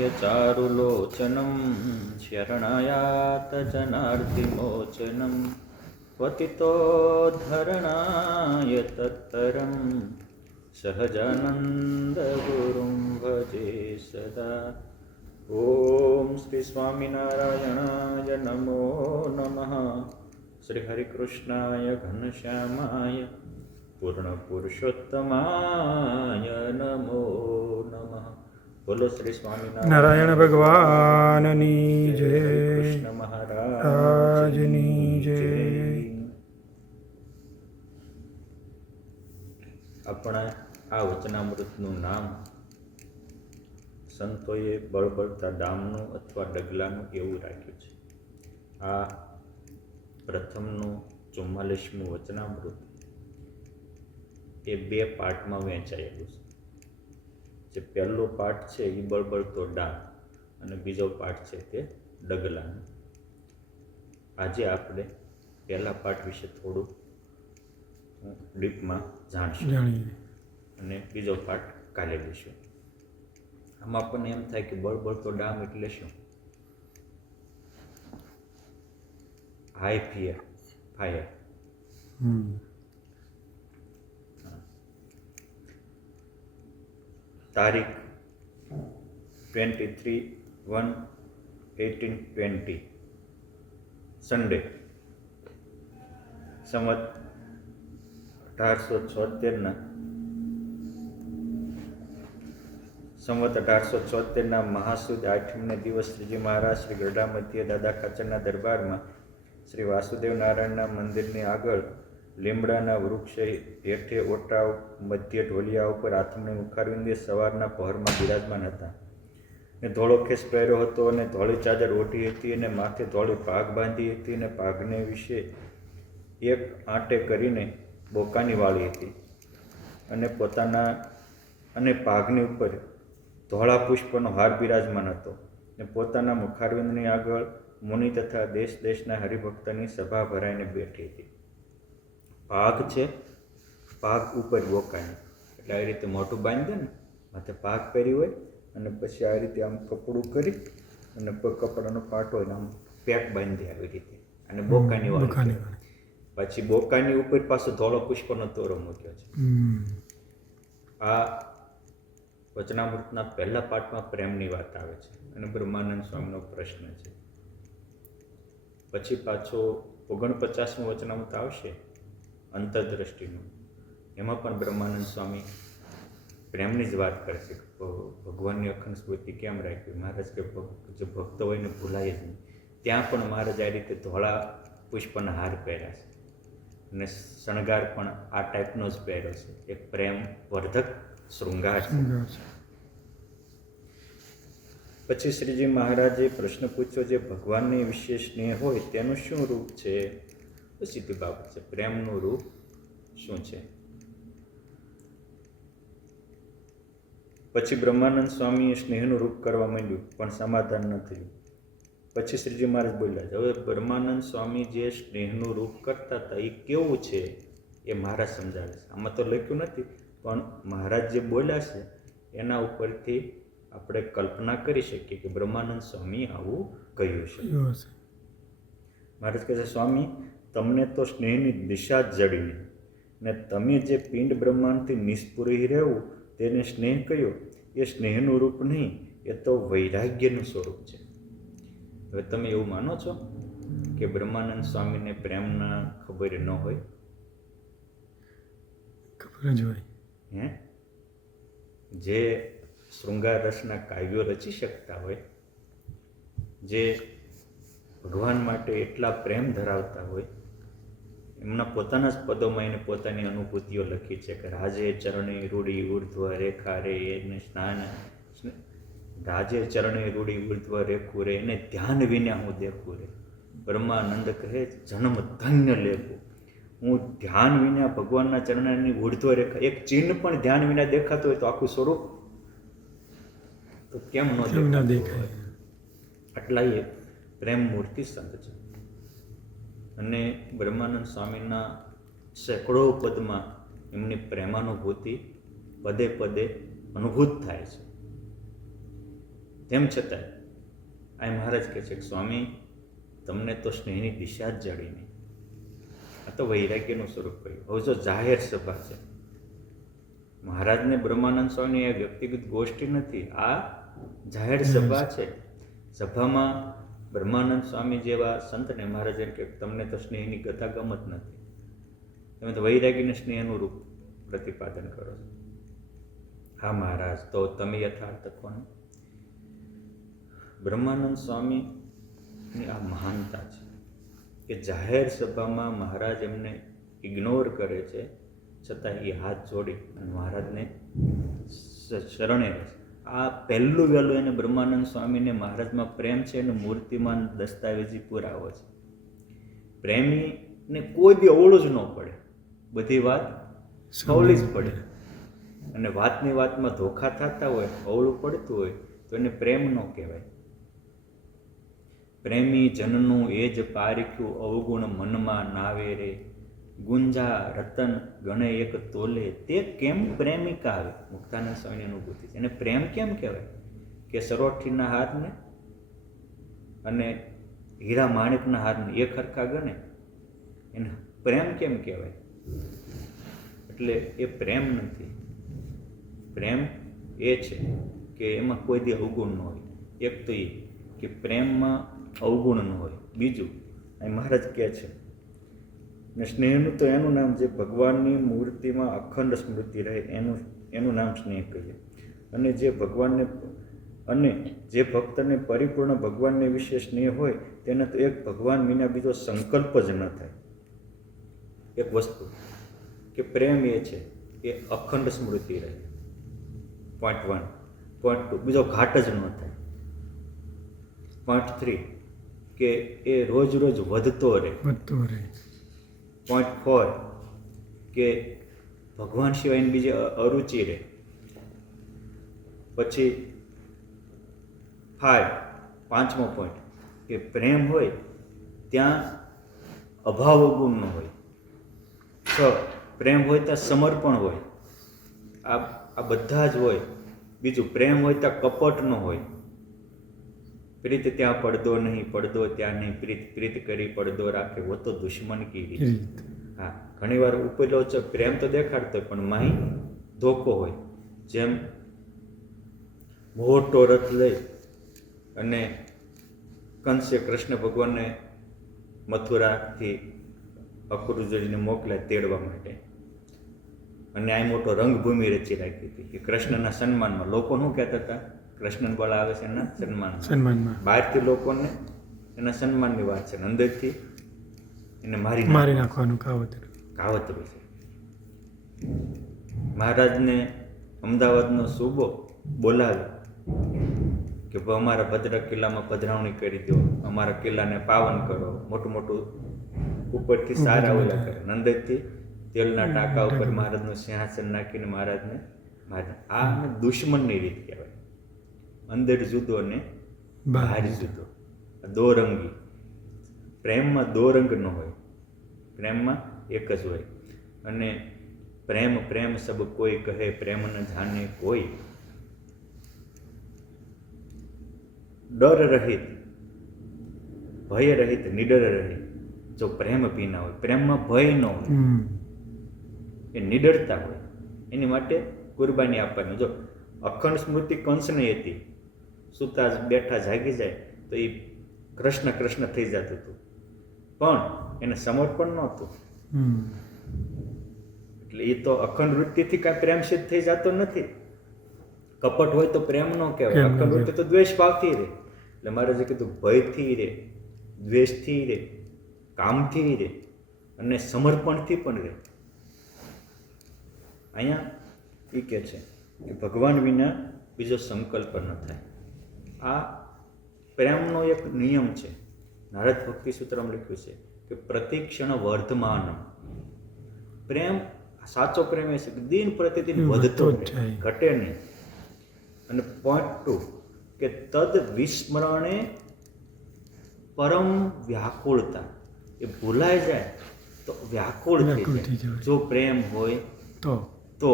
शरणाय चारुलोचनं शरणायातजनार्तिमोचनं पतितोद्धरणाय तत्तरं सहजानन्दगुरुं भजे सदा। ओम श्री स्वामिनारायणाय नमो नमः। श्री हरिकृष्णाय घनश्यामाय पूर्णपुरुषोत्तमाय नमो नमः। बोलो श्री નારાયણ ભગવાનની જય, કૃષ્ણ મહારાજની જય. આપણા આ વચનામૃતનું નામ સંતોએ બળબળતા ડામનું અથવા ડગલાનું એવું રાખ્યું છે. આ પ્રથમનું 44મું વચનામૃત એ 2 પાર્ટમાં વહેંચાયેલું છે. જે પહેલો પાઠ છે એ બળબળતો ડામ અને બીજો પાઠ છે તે ડગલાનો. આજે આપણે પહેલા પાઠ વિશે થોડું ડીપમાં જાણશું અને બીજો પાઠ કાલે લઈશું. આમાં આપણને એમ થાય કે બળબળતો ડામ એટલે શું? High fire. તારીખ 23/1/1820 સન્ડે, સંવત 1876ના મહાસુદ આઠમને દિવસ શ્રીજી મહારાજ શ્રી ગરડા મધ્ય દાદા ખાચરના દરબારમાં શ્રી વાસુદેવ નારાયણના મંદિરની આગળ લીમડાના વૃક્ષ હેઠે ઓટા મધ્ય ઢોલિયા ઉપર આથમણી મુખારવિંદે સવારના પહોરમાં બિરાજમાન હતા. ને ધોળો ખેસ પહેર્યો હતો અને ધોળી ચાદર ઓઢી હતી અને માથે ધોળી પાઘ બાંધી હતી અને પાઘને વિશે એક આંટે કરીને બોકાની વાળી હતી અને પાઘની ઉપર ધોળા પુષ્પનો હાર બિરાજમાન હતો. ને પોતાના મુખારવિંદની આગળ મુનિ તથા દેશ દેશના હરિભક્તની સભા ભરાઈને બેઠી હતી. પાઘ છે, પાઘ ઉપર બોકાની, એટલે આવી રીતે મોઢું બાંધી દે ને, માથે પાઘ પહેરી હોય અને પછી આ રીતે આમ કપડું કરી અને કપડાનો પાટો હોય આમ પેક બાંધી આવી રીતે અને બોકાની વાળી. પછી બોકાની ઉપર પાછો ધોળો પુષ્પનો તોરો મૂક્યો છે. આ વચનામૃતના પહેલા પાઠમાં પ્રેમની વાત આવે છે અને બ્રહ્માનંદ સ્વામીનો પ્રશ્ન છે. પછી પાછો 49મું વચનામૃત આવશે અંતરદ્રષ્ટિનું. એમાં પણ બ્રહ્માનંદ સ્વામી પ્રેમની જ વાત કરે છે. ભગવાનની અખંડ સ્મૃતિ કેમ રાખવી? મહારાજ કે જે ભક્ત હોય ને ભૂલાય જ નહીં. ત્યાં પણ મહારાજ આ રીતે ધોળા પુષ્પના હાર પહેર્યા છે અને શણગાર પણ આ ટાઈપનો જ પહેર્યો છે. એક પ્રેમ વર્ધક શૃંગાર છે. પછી શ્રીજી મહારાજે પ્રશ્ન પૂછ્યો, જે ભગવાનને વિશે સ્નેહ હોય તેનું શું રૂપ છે? તો સીધી બાબત છે, પ્રેમનું રૂપ શું છે? પછી બ્રહ્માનંદ સ્વામીએ સ્નેહનું રૂપ કરવા માંડ્યું પણ સમાધાન ન થયું. પછી શ્રીજી મહારાજ બોલ્યા, હવે બ્રહ્માનંદ સ્વામી જે સ્નેહનું રૂપ કરતા હતા એ કેવું છે એ મહારાજ સમજાવે છે. આમાં તો લખ્યું નથી, પણ મહારાજ જે બોલ્યા છે એના ઉપરથી આપણે કલ્પના કરી શકીએ કે બ્રહ્માનંદ સ્વામી આવું કહ્યું છે. મહારાજ કહે છે, સ્વામી, તમને તો સ્નેહની દિશા જ જડી નહીં ને તમે જે પિંડ બ્રહ્માંડથી નિષ્પુરી રહેવું તેને સ્નેહ કહ્યો. એ સ્નેહનું રૂપ નહીં, એ તો વૈરાગ્યનું સ્વરૂપ છે. હવે તમે એવું માનો છો કે બ્રહ્માનંદ સ્વામીને પ્રેમના ખબર ન હોય? ખબર જ હોય. જે શૃંગાર રસના કાવ્યો રચી શકતા હોય, જે ભગવાન માટે એટલા પ્રેમ ધરાવતા હોય, એમના પોતાના જ પદોમાં એને પોતાની અનુભૂતિઓ લખી છે કે રાજે ચરણે રૂડી ઉર્ધ્વ રેખા રે એને સ્નાન, રાજે ચરણે રૂડી ઉર્ધ્વ રેખું રે એને ધ્યાન વિના હું દેખું રે. બ્રહ્માનંદ કહે, જન્મ ધન્ય લેવું. હું ધ્યાન વિના ભગવાનના ચરણની ઉર્ધ્વ રેખા, એક ચિહ્ન પણ ધ્યાન વિના દેખાતો હોય તો આખું સ્વરૂપ તો કેમ ન દેખાય? આટલા એ પ્રેમ મૂર્તિ સંત છે. અને બ્રહ્માનંદ સ્વામીના સેંકડો પદમાં એમની પ્રેમાનુભૂતિ પદે પદે અનુભૂત થાય છે. તેમ છતાં આ મહારાજ કહે છે કે સ્વામી તમને તો સ્નેહની દિશા જ જડી નહીં. આ તો વૈરાગ્યનું સ્વરૂપ કહ્યું. હવે જો જાહેર સભા છે, મહારાજને બ્રહ્માનંદ સ્વામી એ વ્યક્તિગત ગોષ્ઠી નથી, આ જાહેર સભા છે. સભામાં બ્રહ્માનંદ સ્વામી જેવા સંતને મહારાજ એમ કે તમને તો સ્નેહની ગતાગમ જ નથી, તમે તો વૈરાગીને સ્નેહનું રૂપ પ્રતિપાદન કરો છો. હા મહારાજ, તો તમે યથાર્થ કોને? બ્રહ્માનંદ સ્વામીની આ મહાનતા છે કે જાહેર સભામાં મહારાજ એમને ઇગ્નોર કરે છે, છતાં એ હાથ જોડી અને મહારાજને શરણે રહે છે. આ પહેલું વહેલું એને બ્રહ્માનંદ સ્વામીને મહારાજમાં પ્રેમ છે એનું મૂર્તિમાન દસ્તાવેજી પુરાવો છે. પ્રેમીને કોઈ બી અવળું જ ન પડે, બધી વાત સવલી જ પડે. અને વાતની વાતમાં ધોખા થતા હોય, અવળું પડતું હોય તો એને પ્રેમ ન કહેવાય. પ્રેમી જનનું એ જ પારીખ્યું અવગુણ મનમાં નાવે રે, ગુંજા રતન ગણે એક તોલે, તે કેમ પ્રેમિકા આવે. મુક્તાનંદ સ્વામીની અનુભૂતિ છે. એને પ્રેમ કેમ કહેવાય કે સરોઠીના હારને અને હીરા માણિકના હારને એક હરખા ગણે, એને પ્રેમ કેમ કહેવાય? એટલે એ પ્રેમ નથી. પ્રેમ એ છે કે એમાં કોઈ દી અવગુણ ન હોય. એક તો એ કે પ્રેમમાં અવગુણ ન હોય. બીજું અહીં મહારાજ કહે છે ને સ્નેહનું તો એનું નામ જે ભગવાનની મૂર્તિમાં અખંડ સ્મૃતિ રહે એનું નામ સ્નેહ કહીએ. અને જે ભગવાનને અને જે ભક્તને પરિપૂર્ણ ભગવાનને વિશે સ્નેહ હોય તેને તો એક ભગવાન વિના બીજો સંકલ્પ જ ન થાય. એક વસ્તુ કે પ્રેમ એ છે એ અખંડ સ્મૃતિ રહે, પોઈન્ટ 1. પોઈન્ટ 2 બીજો ઘાટ જ ન થાય. પોઈન્ટ 3 કે એ રોજ રોજ વધતો રહે. પોઈન્ટ 4 કે ભગવાન સિવાયની બીજી અરુચિ રહે. પછી 5મો પોઈન્ટ કે પ્રેમ હોય ત્યાં અભાવ ગુણ ન હોય. 6 પ્રેમ હોય ત્યાં સમર્પણ હોય. આ બધા જ હોય. બીજું પ્રેમ હોય ત્યાં કપટ ન હોય. પ્રીત ત્યાં પડદો નહીં, પડદો ત્યાં નહીં, પ્રીત કરી પડદો રાખે, વો તો દુશ્મન કી રીત. હા, ઘણી વાર ઉપરલો પ્રેમ તો દેખાડતો હોય પણ માહી ધોકો હોય. જેમ મોટો રથ લઈ અને કંસે કૃષ્ણ ભગવાનને મથુરાથી અક્રૂરજીને મોકલ્યા તેડવા માટે, અને આ મોટો રંગભૂમિ રચી રાખી હતી કે કૃષ્ણના સન્માનમાં. લોકો શું કહેતા હતા? કૃષ્ણ બળ આવે છે એના સન્માનમાં. બહારથી લોકોને એના સન્માનની વાત છે, અંદરથી એને મારી નાખવાનું કાવતરું છે. મહારાજને અમદાવાદનો સૂબો બોલાવે કે અમારા ભદ્ર કિલ્લામાં પધરાવણી કરી દો, અમારા કિલ્લાને પાવન કરો. મોટું મોટું ઉપરથી સારા ઓલા કરે, અંદરથી તેલના ટાંકા ઉપર મહારાજનું સિંહાસન નાખીને મહારાજને મારે. આ દુશ્મનની રીત કહેવાય. અંદર જુદો ને બહાર જુદો, દોરંગી. પ્રેમમાં દોરંગ ન હોય, પ્રેમમાં એક જ હોય. અને પ્રેમ પ્રેમ સબ કોઈ કહે, પ્રેમ ન જાને કોઈ. ડર રહિત, ભય રહિત, નિડર રહિત. જો પ્રેમ પીના હોય, પ્રેમમાં ભય ન હોય, એ નિડરતા હોય. એની માટે કુરબાની આપવાની. જો અખંડ સ્મૃતિ કંસની હતી, સુતા બેઠા જાગી જાય તો એ કૃષ્ણ કૃષ્ણ થઈ જતું હતું, પણ એને સમર્પણ નહોતું. એટલે એ તો અખંડ વૃત્તિથી કાંઈ પ્રેમ સિદ્ધ થઈ જતો નથી. કપટ હોય તો પ્રેમ ન કહેવાય. અખંડ વૃત્તિ તો દ્વેષ ભાવથી રહે. એટલે મહારાજે કીધું ભયથી રહે, દ્વેષથી રહે, કામથી રહે અને સમર્પણથી પણ રહે. અહીંયા એ કહે છે કે ભગવાન વિના બીજો સંકલ્પ ન થાય. આ પ્રેમનો એક નિયમ છે. નારદ ભક્તિ સૂત્રમાં લખ્યું છે કે પ્રતિક્ષણ વર્ધમાન. પ્રેમ, સાચો પ્રેમ એ છે કે દિન પ્રતિદિન વધતો જાય, ઘટે નહીં. અને પોઈન્ટ 2 કે તદ વિસ્મરણે પરમ વ્યાકુળતા. એ ભૂલાઈ જાય તો વ્યાકુળ થઈ જાય. જો પ્રેમ હોય તો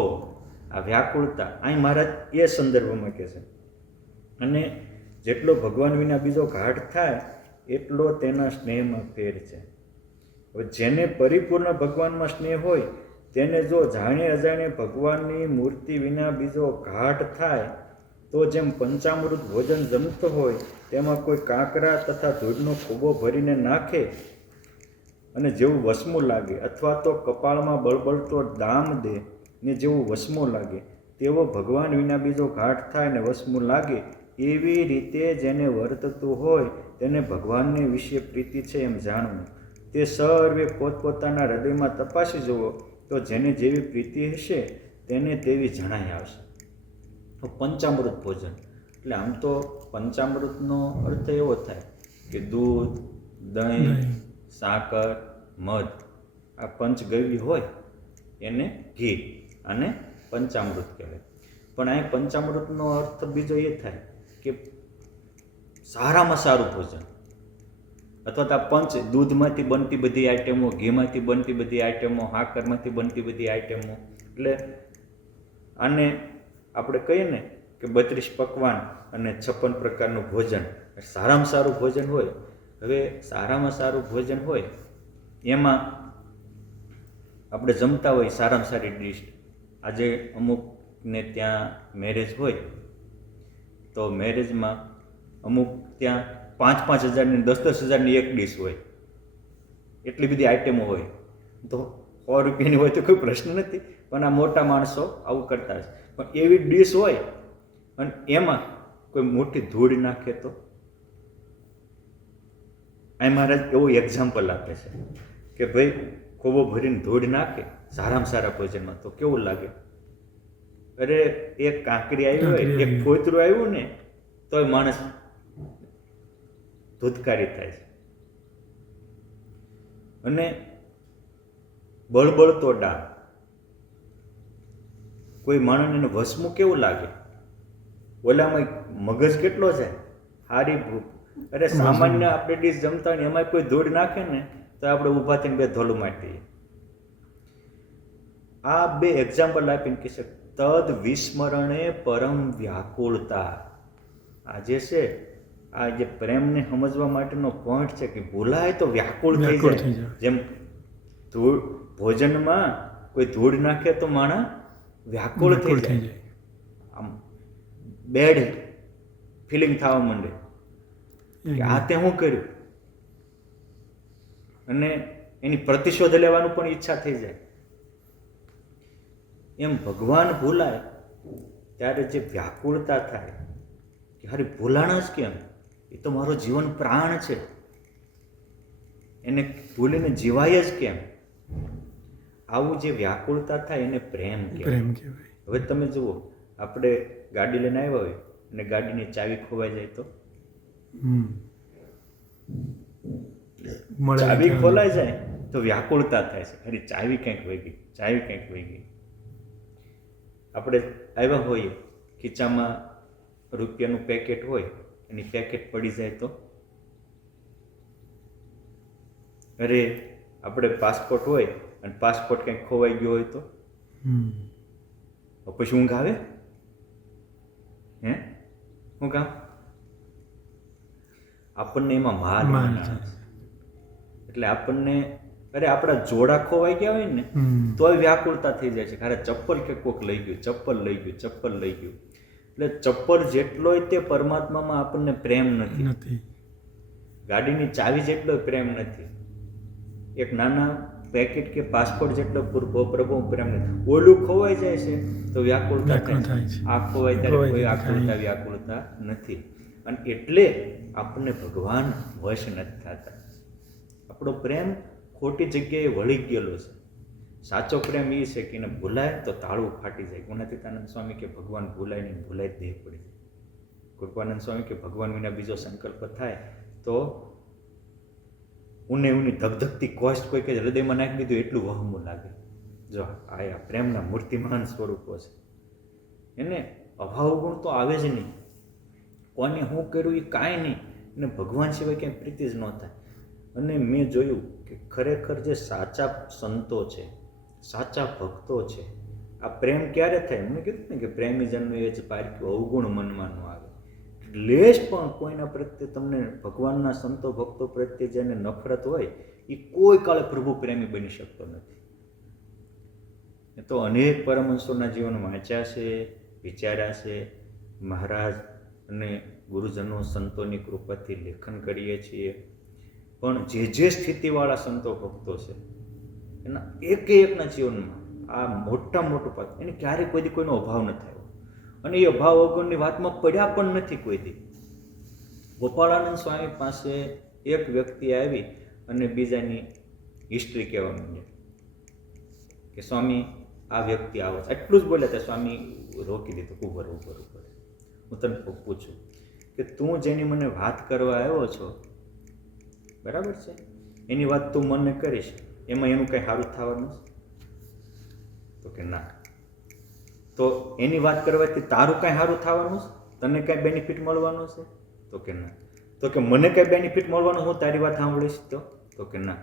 આ વ્યાકુળતા અહીં મહારાજ એ સંદર્ભમાં કહે છે. અને જેટલો ભગવાન વિના બીજો ઘાટ થાય એટલો તેના સ્નેહમાં ફેર છે. હવે જેને પરિપૂર્ણ ભગવાનમાં સ્નેહ હોય તેને જો જાણે અજાણે ભગવાનની મૂર્તિ વિના બીજો ઘાટ થાય તો જેમ પંચામૃત ભોજન જમતો હોય તેમાં કોઈ કાંકરા તથા ધૂળનો ખોબો ભરીને નાખે અને જેવું વસમું લાગે અથવા તો કપાળમાં બળબળતો દામ દે ને જેવું વસમું લાગે તેવો ભગવાન વિના બીજો ઘાટ થાય ને વસમું લાગે એવી રીતે જેને વર્તતું હોય તેને ભગવાનને વિશે પ્રીતિ છે એમ જાણવું. તે સર્વે પોતપોતાના હૃદયમાં તપાસી જુઓ તો જેને જેવી પ્રીતિ હશે તેને તેવી જણાઈ આવશે. તો પંચામૃત ભોજન એટલે આમ તો પંચામૃતનો અર્થ એવો થાય કે દૂધ, દહીં, સાકર, મધ આ પંચગવ્ય હોય એને ઘી અને પંચામૃત કહેવાય. પણ અહીં પંચામૃતનો અર્થ બીજો એ થાય કે સારામાં સારું ભોજન અથવા તો આ પંચ દૂધમાંથી બનતી બધી આઈટમો, ઘીમાંથી બનતી બધી આઈટમો, સાકરમાંથી બનતી બધી આઈટમો, એટલે આને આપણે કહીએ ને કે 32 પકવાન અને 56 પ્રકારનું ભોજન સારામાં સારું ભોજન હોય. હવે સારામાં સારું ભોજન હોય એમાં આપણે જમતા હોય સારામાં સારી ડીશ. આજે અમુકને ત્યાં મેરેજ હોય તો મેરેજમાં અમુક ત્યાં 5,000 હજારની 10,000 હજારની એક ડીશ હોય, એટલી બધી આઈટમો હોય. તો 100 રૂપિયાની હોય તો કોઈ પ્રશ્ન નથી, પણ આ મોટા માણસો આવું કરતા હશે. પણ એવી ડીશ હોય અને એમાં કોઈ મોટી ધૂળ નાખે તો અહીં મહારાજ એવું એક્ઝામ્પલ આપે છે કે ભાઈ ખોબો ભરીને ધૂળ નાખે સારામાં સારા ભોજનમાં તો કેવું લાગે. અરે એક કાંકરી આવી હોય, એક ફોતરું આવ્યું ને તોય માણસ ધૂતકારી થાય છે. અને બળબળતો ડાળ કોઈ માણસને વસમું કેવું લાગે. ઓલામાં મગજ કેટલો છે, હારી ભૂખ. અરે સામાન્ય આપણે ડીશ જમતા હોય ને એમાં કોઈ ધૂળ નાખે ને તો આપણે ઊભા થઈને બે ધોલું મારી દઈએ. આ બે એક્ઝામ્પલ આપીને કહે છે તદ વિસ્મરણે પરમ વ્યાકુળતા. આ જે છે આ જે પ્રેમને સમજવા માટેનો પોઈન્ટ છે કે ભૂલાય તો વ્યાકુળ થઈ જાય. જેમ ધૂળ ભોજનમાં કોઈ ધૂળ નાખે તો માણસ વ્યાકુળ થઈ જાય, આમ બેડ ફિલિંગ થવા માંડે કે આ તે શું કર્યું, અને એની પ્રતિશોધ લેવાનું પણ ઈચ્છા થઈ જાય. એમ ભગવાન ભૂલાય ત્યારે જે વ્યાકુળતા થાય કે હારી ભૂલાણા જ કેમ, એ તો મારો જીવન પ્રાણ છે, એને ભૂલીને જીવાય જ કેમ, આવું જે વ્યાકુળતા થાય એને પ્રેમ કહેવાય. હવે તમે જુઓ, આપણે ગાડી લઈને આવ્યા હોય અને ગાડીની ચાવી ખોવાઈ જાય તો ચાવી ખોલાઈ જાય તો વ્યાકુળતા થાય છે, અરે ચાવી ક્યાંક વહી ગઈ, ચાવી ક્યાંક વહી ગઈ. આપણે આવ્યા હોઈએ, ખીચામાં રૂપિયાનું પેકેટ હોય, એની પેકેટ પડી જાય તો, અરે આપણે પાસપોર્ટ હોય અને પાસપોર્ટ કંઈક ખોવાઈ ગયો હોય તો પછી ઊંઘ આવે? શું કામ? આપણને એમાં માન એટલે આપણને અરે આપણા જોડા ખોવાઈ ગયા હોય ને તોય વ્યાકુળતા થઈ જાય છે. અરે ચપ્પલ કે કોક લઈ ગયું, ચપ્પલ લઈ ગયું, ચપ્પલ લઈ ગયું. એટલે ચપ્પલ જેટલોય તે પરમાત્મામાં આપણને પ્રેમ નથી, ગાડીની ચાવી જેટલો પ્રેમ નથી, એક નાના પેકેટ કે પાસપોર્ટ જેટલો પ્રભુ પ્રેમ નથી. ઓલું ખોવાઈ જાય છે તો વ્યાકુળતા થાય છે, આ ખોવાય ત્યારે કોઈ આકુળતા વ્યાકુળતા નથી. અને એટલે આપણને ભગવાન વશ નથી થતા. આપણો પ્રેમ ખોટી જગ્યાએ વળી ગયેલો છે. સાચો પ્રેમ એ છે કે એને ભૂલાય તો તાળું ફાટી જાય. ગુણાતીતાનંદ સ્વામી કે ભગવાન ભૂલાય નહીં, ભૂલાય જ દેહ પડી જાય. કૃપાનંદ સ્વામી કે ભગવાન વિના બીજો સંકલ્પ થાય તો ઊને ઊની ધગધગતી કોષ્ટ કોઈ કે હૃદયમાં નાખી દીધું એટલું વહમું લાગે. જો આ પ્રેમના મૂર્તિમાન સ્વરૂપો છે, એને અભાવ ગુણ તો આવે જ નહીં. કોને શું કર્યું એ કાંઈ નહીં, એને ભગવાન સિવાય ક્યાંય પ્રીતિ જ ન થાય. અને મેં જોયું કે ખરેખર જે સાચા સંતો છે, સાચા ભક્તો છે, આ પ્રેમ ક્યારે થાય? મેં કીધું ને કે પ્રેમી જન્મ એ જ પારખ્યું, અવગુણ મનમાં ન આવે. લેશ પણ કોઈના પ્રત્યે તમને ભગવાનના સંતો ભક્તો પ્રત્યે જેને નફરત હોય એ કોઈ કાળે પ્રભુ પ્રેમી બની શકતો નથી. એ તો અનેક પરમહંસોના જીવન વાંચ્યા છે, વિચાર્યા છે, મહારાજ અને ગુરુજનો સંતોની કૃપાથી લેખન કરીએ છીએ. પણ જે સ્થિતિવાળા સંતો ભક્તો છે એના એકના જીવનમાં આ મોટું પાત્ર એને ક્યારેય કોઈ દી કોઈનો અભાવ ન થયો અને એ અભાવ વગરની વાતમાં પડ્યા પણ નથી કોઈ દી. ગોપાળાનંદ સ્વામી પાસે એક વ્યક્તિ આવી અને બીજાની હિસ્ટ્રી કહેવા માંડ્યા કે સ્વામી આ વ્યક્તિ આવે છે, એટલું જ બોલ્યા. સ્વામી રોકી દીધું, ઉભર. હું તને પૂછું કે તું જેની મને વાત કરવા આવ્યો છો, બરાબર છે, એની વાત તું મને કરીશ, એમાં એનું કંઈ સારું થવાનું? તો કે ના. તો એની વાત કરવાથી તારું કાંઈ સારું થવાનું છે? તને કાંઈ બેનિફિટ મળવાનું છે? તો કે ના. તો કે મને કાંઈ બેનિફિટ મળવાનું, હું તારી વાત સાંભળીશ? તો કે ના.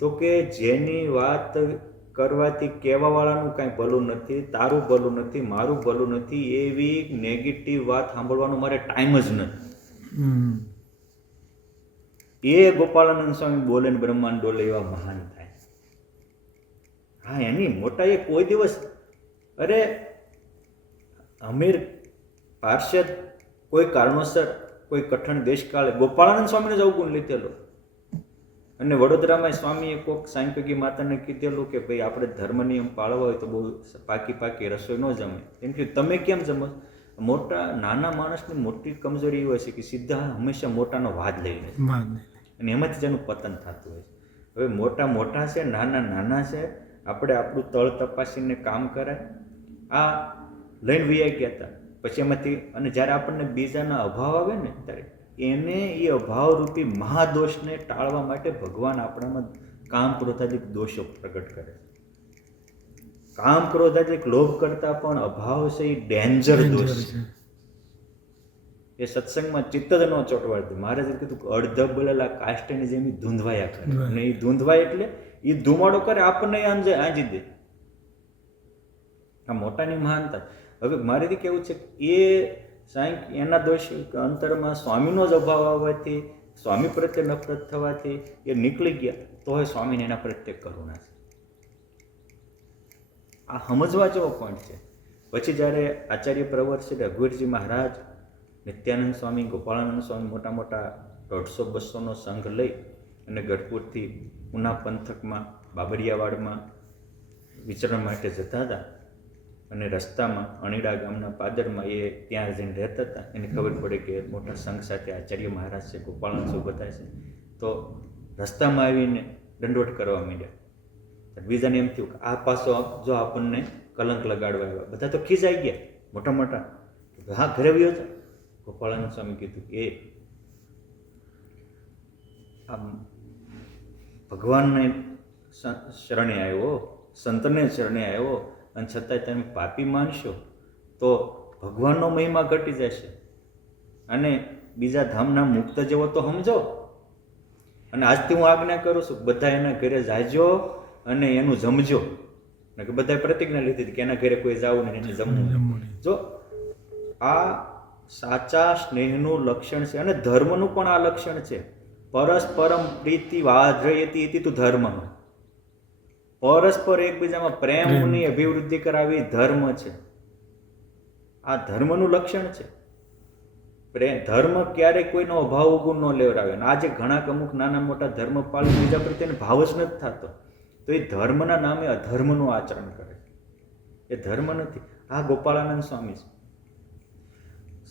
તો કે જેની વાત કરવાથી કહેવાવાળાનું કાંઈ ભલું નથી, તારું ભલું નથી, મારું ભલું નથી, એવી નેગેટિવ વાત સાંભળવાનો મારે ટાઈમ જ નથી. એ ગોપાળાનંદ સ્વામી બોલે ને બ્રહ્માંડ ડોલે એવા મહાન થાય. હા, એની મોટા એ કોઈ દિવસ, અરે અમીર પાર્ષદ કોઈ કારણોસર કોઈ કઠણ દેશકાળે ગોપાળાનંદ સ્વામીને જ અવગુણ લીધેલો. અને વડોદરામાં સ્વામીએ કોઈક સાંઈકગી માતાને કીધેલું કે ભાઈ આપણે ધર્મ નિયમ પાળવા હોય તો બહુ પાકી રસોઈ ન જમે. એમ કે તમે કેમ જમો? નાના માણસની મોટી કમજોરી એ હોય છે કે સીધા હંમેશા મોટાનો વાદ લઈ લે અને એમાંથી જ એનું પતન થતું હોય છે. હવે મોટા છે, નાના છે, આપણે આપણું તળ તપાસીને કામ કરાય. આ લઈને વિયા ગયા હતા. પછી એમાંથી અને જ્યારે આપણને બીજાના અભાવ આવે ને ત્યારે એને એ અભાવરૂપી મહાદોષને ટાળવા માટે ભગવાન આપણામાં કામ ક્રોધાદિક દોષો પ્રગટ કરે. કામ ક્રોધાદિક લોભ કરતા પણ અભાવ છે એ ડેન્જર દોષ છે. એ સત્સંગમાં ચિત્ત જ ન ચોટવા દે. મહારાજે કીધું અડધા બોલેલા કાષ્ટની જેમ ધૂંધવાયા કરે. અને એ ધૂંધવાય એટલે એ ધુમાડો કરે, આપણને આંજી દે. આ મોટાની મહાનતા. હવે મારે કેવું છે એ સાંઈક એના દોષ અંતરમાં સ્વામીનો જ અભાવ આવવાથી, સ્વામી પ્રત્યે નફરત થવાથી એ નીકળી ગયા, તો હવે સ્વામીને એના પ્રત્યે કરુણા છે. આ સમજવા જેવો પોઈન્ટ છે. પછી જ્યારે આચાર્ય પ્રવર શ્રી રઘુવીરજી મહારાજ, નિત્યાનંદ સ્વામી, ગોપાળાનંદ સ્વામી મોટા 150-200નો સંઘ લઈ અને ગઢપુરથી ઉના પંથકમાં બાબરિયાવાડમાં વિચરણ માટે જતા હતા અને રસ્તામાં અણીડા ગામના પાદરમાં એ ત્યાં જઈને રહેતા હતા. એને ખબર પડે કે મોટા સંઘ સાથે આચાર્ય મહારાજ છે, ગોપાળાનંદ સ્વામી બધા છે. તો રસ્તામાં આવીને દંડવટ કરવા માંડ્યા. બીજાને એમ થયું કે આ પાછો જો આપણને કલંક લગાડવા આવ્યા. બધા તો ખીજાઈ ગયા મોટા. હા, ઘરે આવ્યો હતો. ગોપાળાનંદ સ્વામી કીધું એ આમ ભગવાનને શરણે આવ્યો, સંતને શરણે આવ્યો, અને છતાંય તમે પાપી માનશો તો ભગવાનનો મહિમા ઘટી જશે. અને બીજા ધામના મુક્ત જેવો તો સમજો. અને આજથી હું આજ્ઞા કરું છું, બધા એના ઘરે જાજો અને એનું જમજો. કે બધાએ પ્રતિજ્ઞા લીધી હતી કે એના ઘરે કોઈ જવું નહીં, એને જમવું. જો આ સાચા સ્નેહનું લક્ષણ છે. અને ધર્મનું પણ આ લક્ષણ છે. પરસ્પરમ પ્રીતિ વાધ્રયતિ ઇતિ તું ધર્મ. પરસ્પર એકબીજામાં પ્રેમની અભિવૃદ્ધિ કરાવી ધર્મ છે. આ ધર્મનું લક્ષણ છે. ધર્મ ક્યારેય કોઈનો અભાવ ઉગું ન લેવડાવે. આજે ઘણા અમુક નાના મોટા ધર્મ પાળી બીજા પ્રત્યેને ભાવ જ નથી થતો, તો એ ધર્મના નામે અધર્મનું આચરણ કરે. એ ધર્મ નથી. આ ગોપાળાનંદ સ્વામી છે.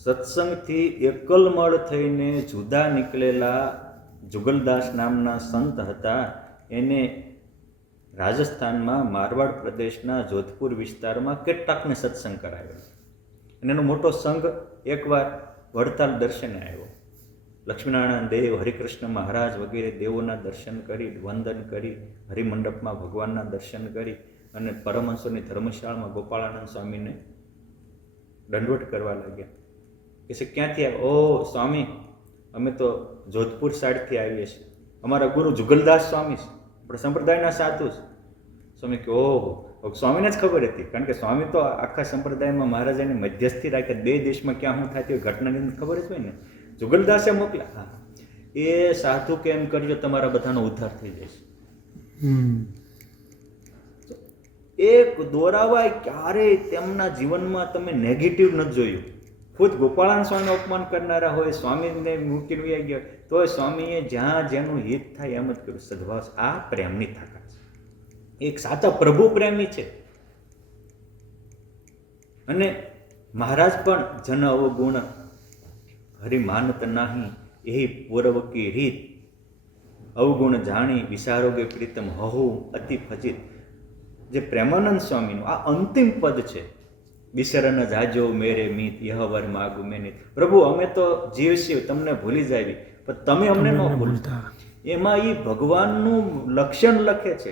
સત્સંગથી એકલમળ થઈને જુદા નીકળેલા જુગલદાસ નામના સંત હતા. એને રાજસ્થાનમાં મારવાડ પ્રદેશના જોધપુર વિસ્તારમાં કેટલાકને સત્સંગ કરાવ્યો. અને એનો મોટો સંઘ એકવાર વડતાલ દર્શને આવ્યો. લક્ષ્મીનારાયણ દેવ, હરિકૃષ્ણ મહારાજ વગેરે દેવોના દર્શન કરી, વંદન કરી, હરિમંડપમાં ભગવાનના દર્શન કરી અને પરમહંસોની ધર્મશાળામાં ગોપાળાનંદ સ્વામીને દંડવટ કરવા લાગ્યા. કે છે ક્યાંથી આવ્યા? ઓ સ્વામી, અમે તો જોધપુર સાઈડથી આવીએ છીએ. અમારા ગુરુ જુગલદાસ સ્વામી છે, આપણે સંપ્રદાયના સાધુ છે. સ્વામી કે ઓહો, સ્વામીને જ ખબર હતી. કારણ કે સ્વામી તો આખા સંપ્રદાયમાં મહારાજાની મધ્યસ્થી રાખે. બે દેશમાં ક્યાં શું થતી હોય ઘટનાની ખબર જ હોય ને. જુગલદાસે મોકલ્યા. હા, એ સાધુ કે એમ કરજો તમારા બધાનો ઉદ્ધાર થઈ જશે. એક દોરાવાય ક્યારેય તેમના જીવનમાં તમે નેગેટિવ નથી જોયું. ખુદ ગોપાળાન સ્વામીનું અપમાન કરનારા હોય, સ્વામીને મૂકીને વહી ગયા, તોય સ્વામીએ જ્યાં જેનું હિત થાય એમ જ કર્યું. સદભાવ, આ પ્રેમની તાકાત છે. એક સાચા પ્રભુ પ્રેમી છે. અને મહારાજ પણ જન અવગુણ હરિમાનત નાહી એ પૂર્વ કી રીત અવગુણ જાણી વિચારોગે પ્રીતમ હહુ અતિ ફજિત. જે પ્રેમાનંદ સ્વામીનું આ અંતિમ પદ છે, બિસરન જાજો મેરે મીત યહ વર માગુ મેને. પ્રભુ અમે તો જીવ છીએ, તમને ભૂલી જાવી, પણ તમે અમને ન ભૂલતા. એમાં એ ભગવાનનું લક્ષણ લખે છે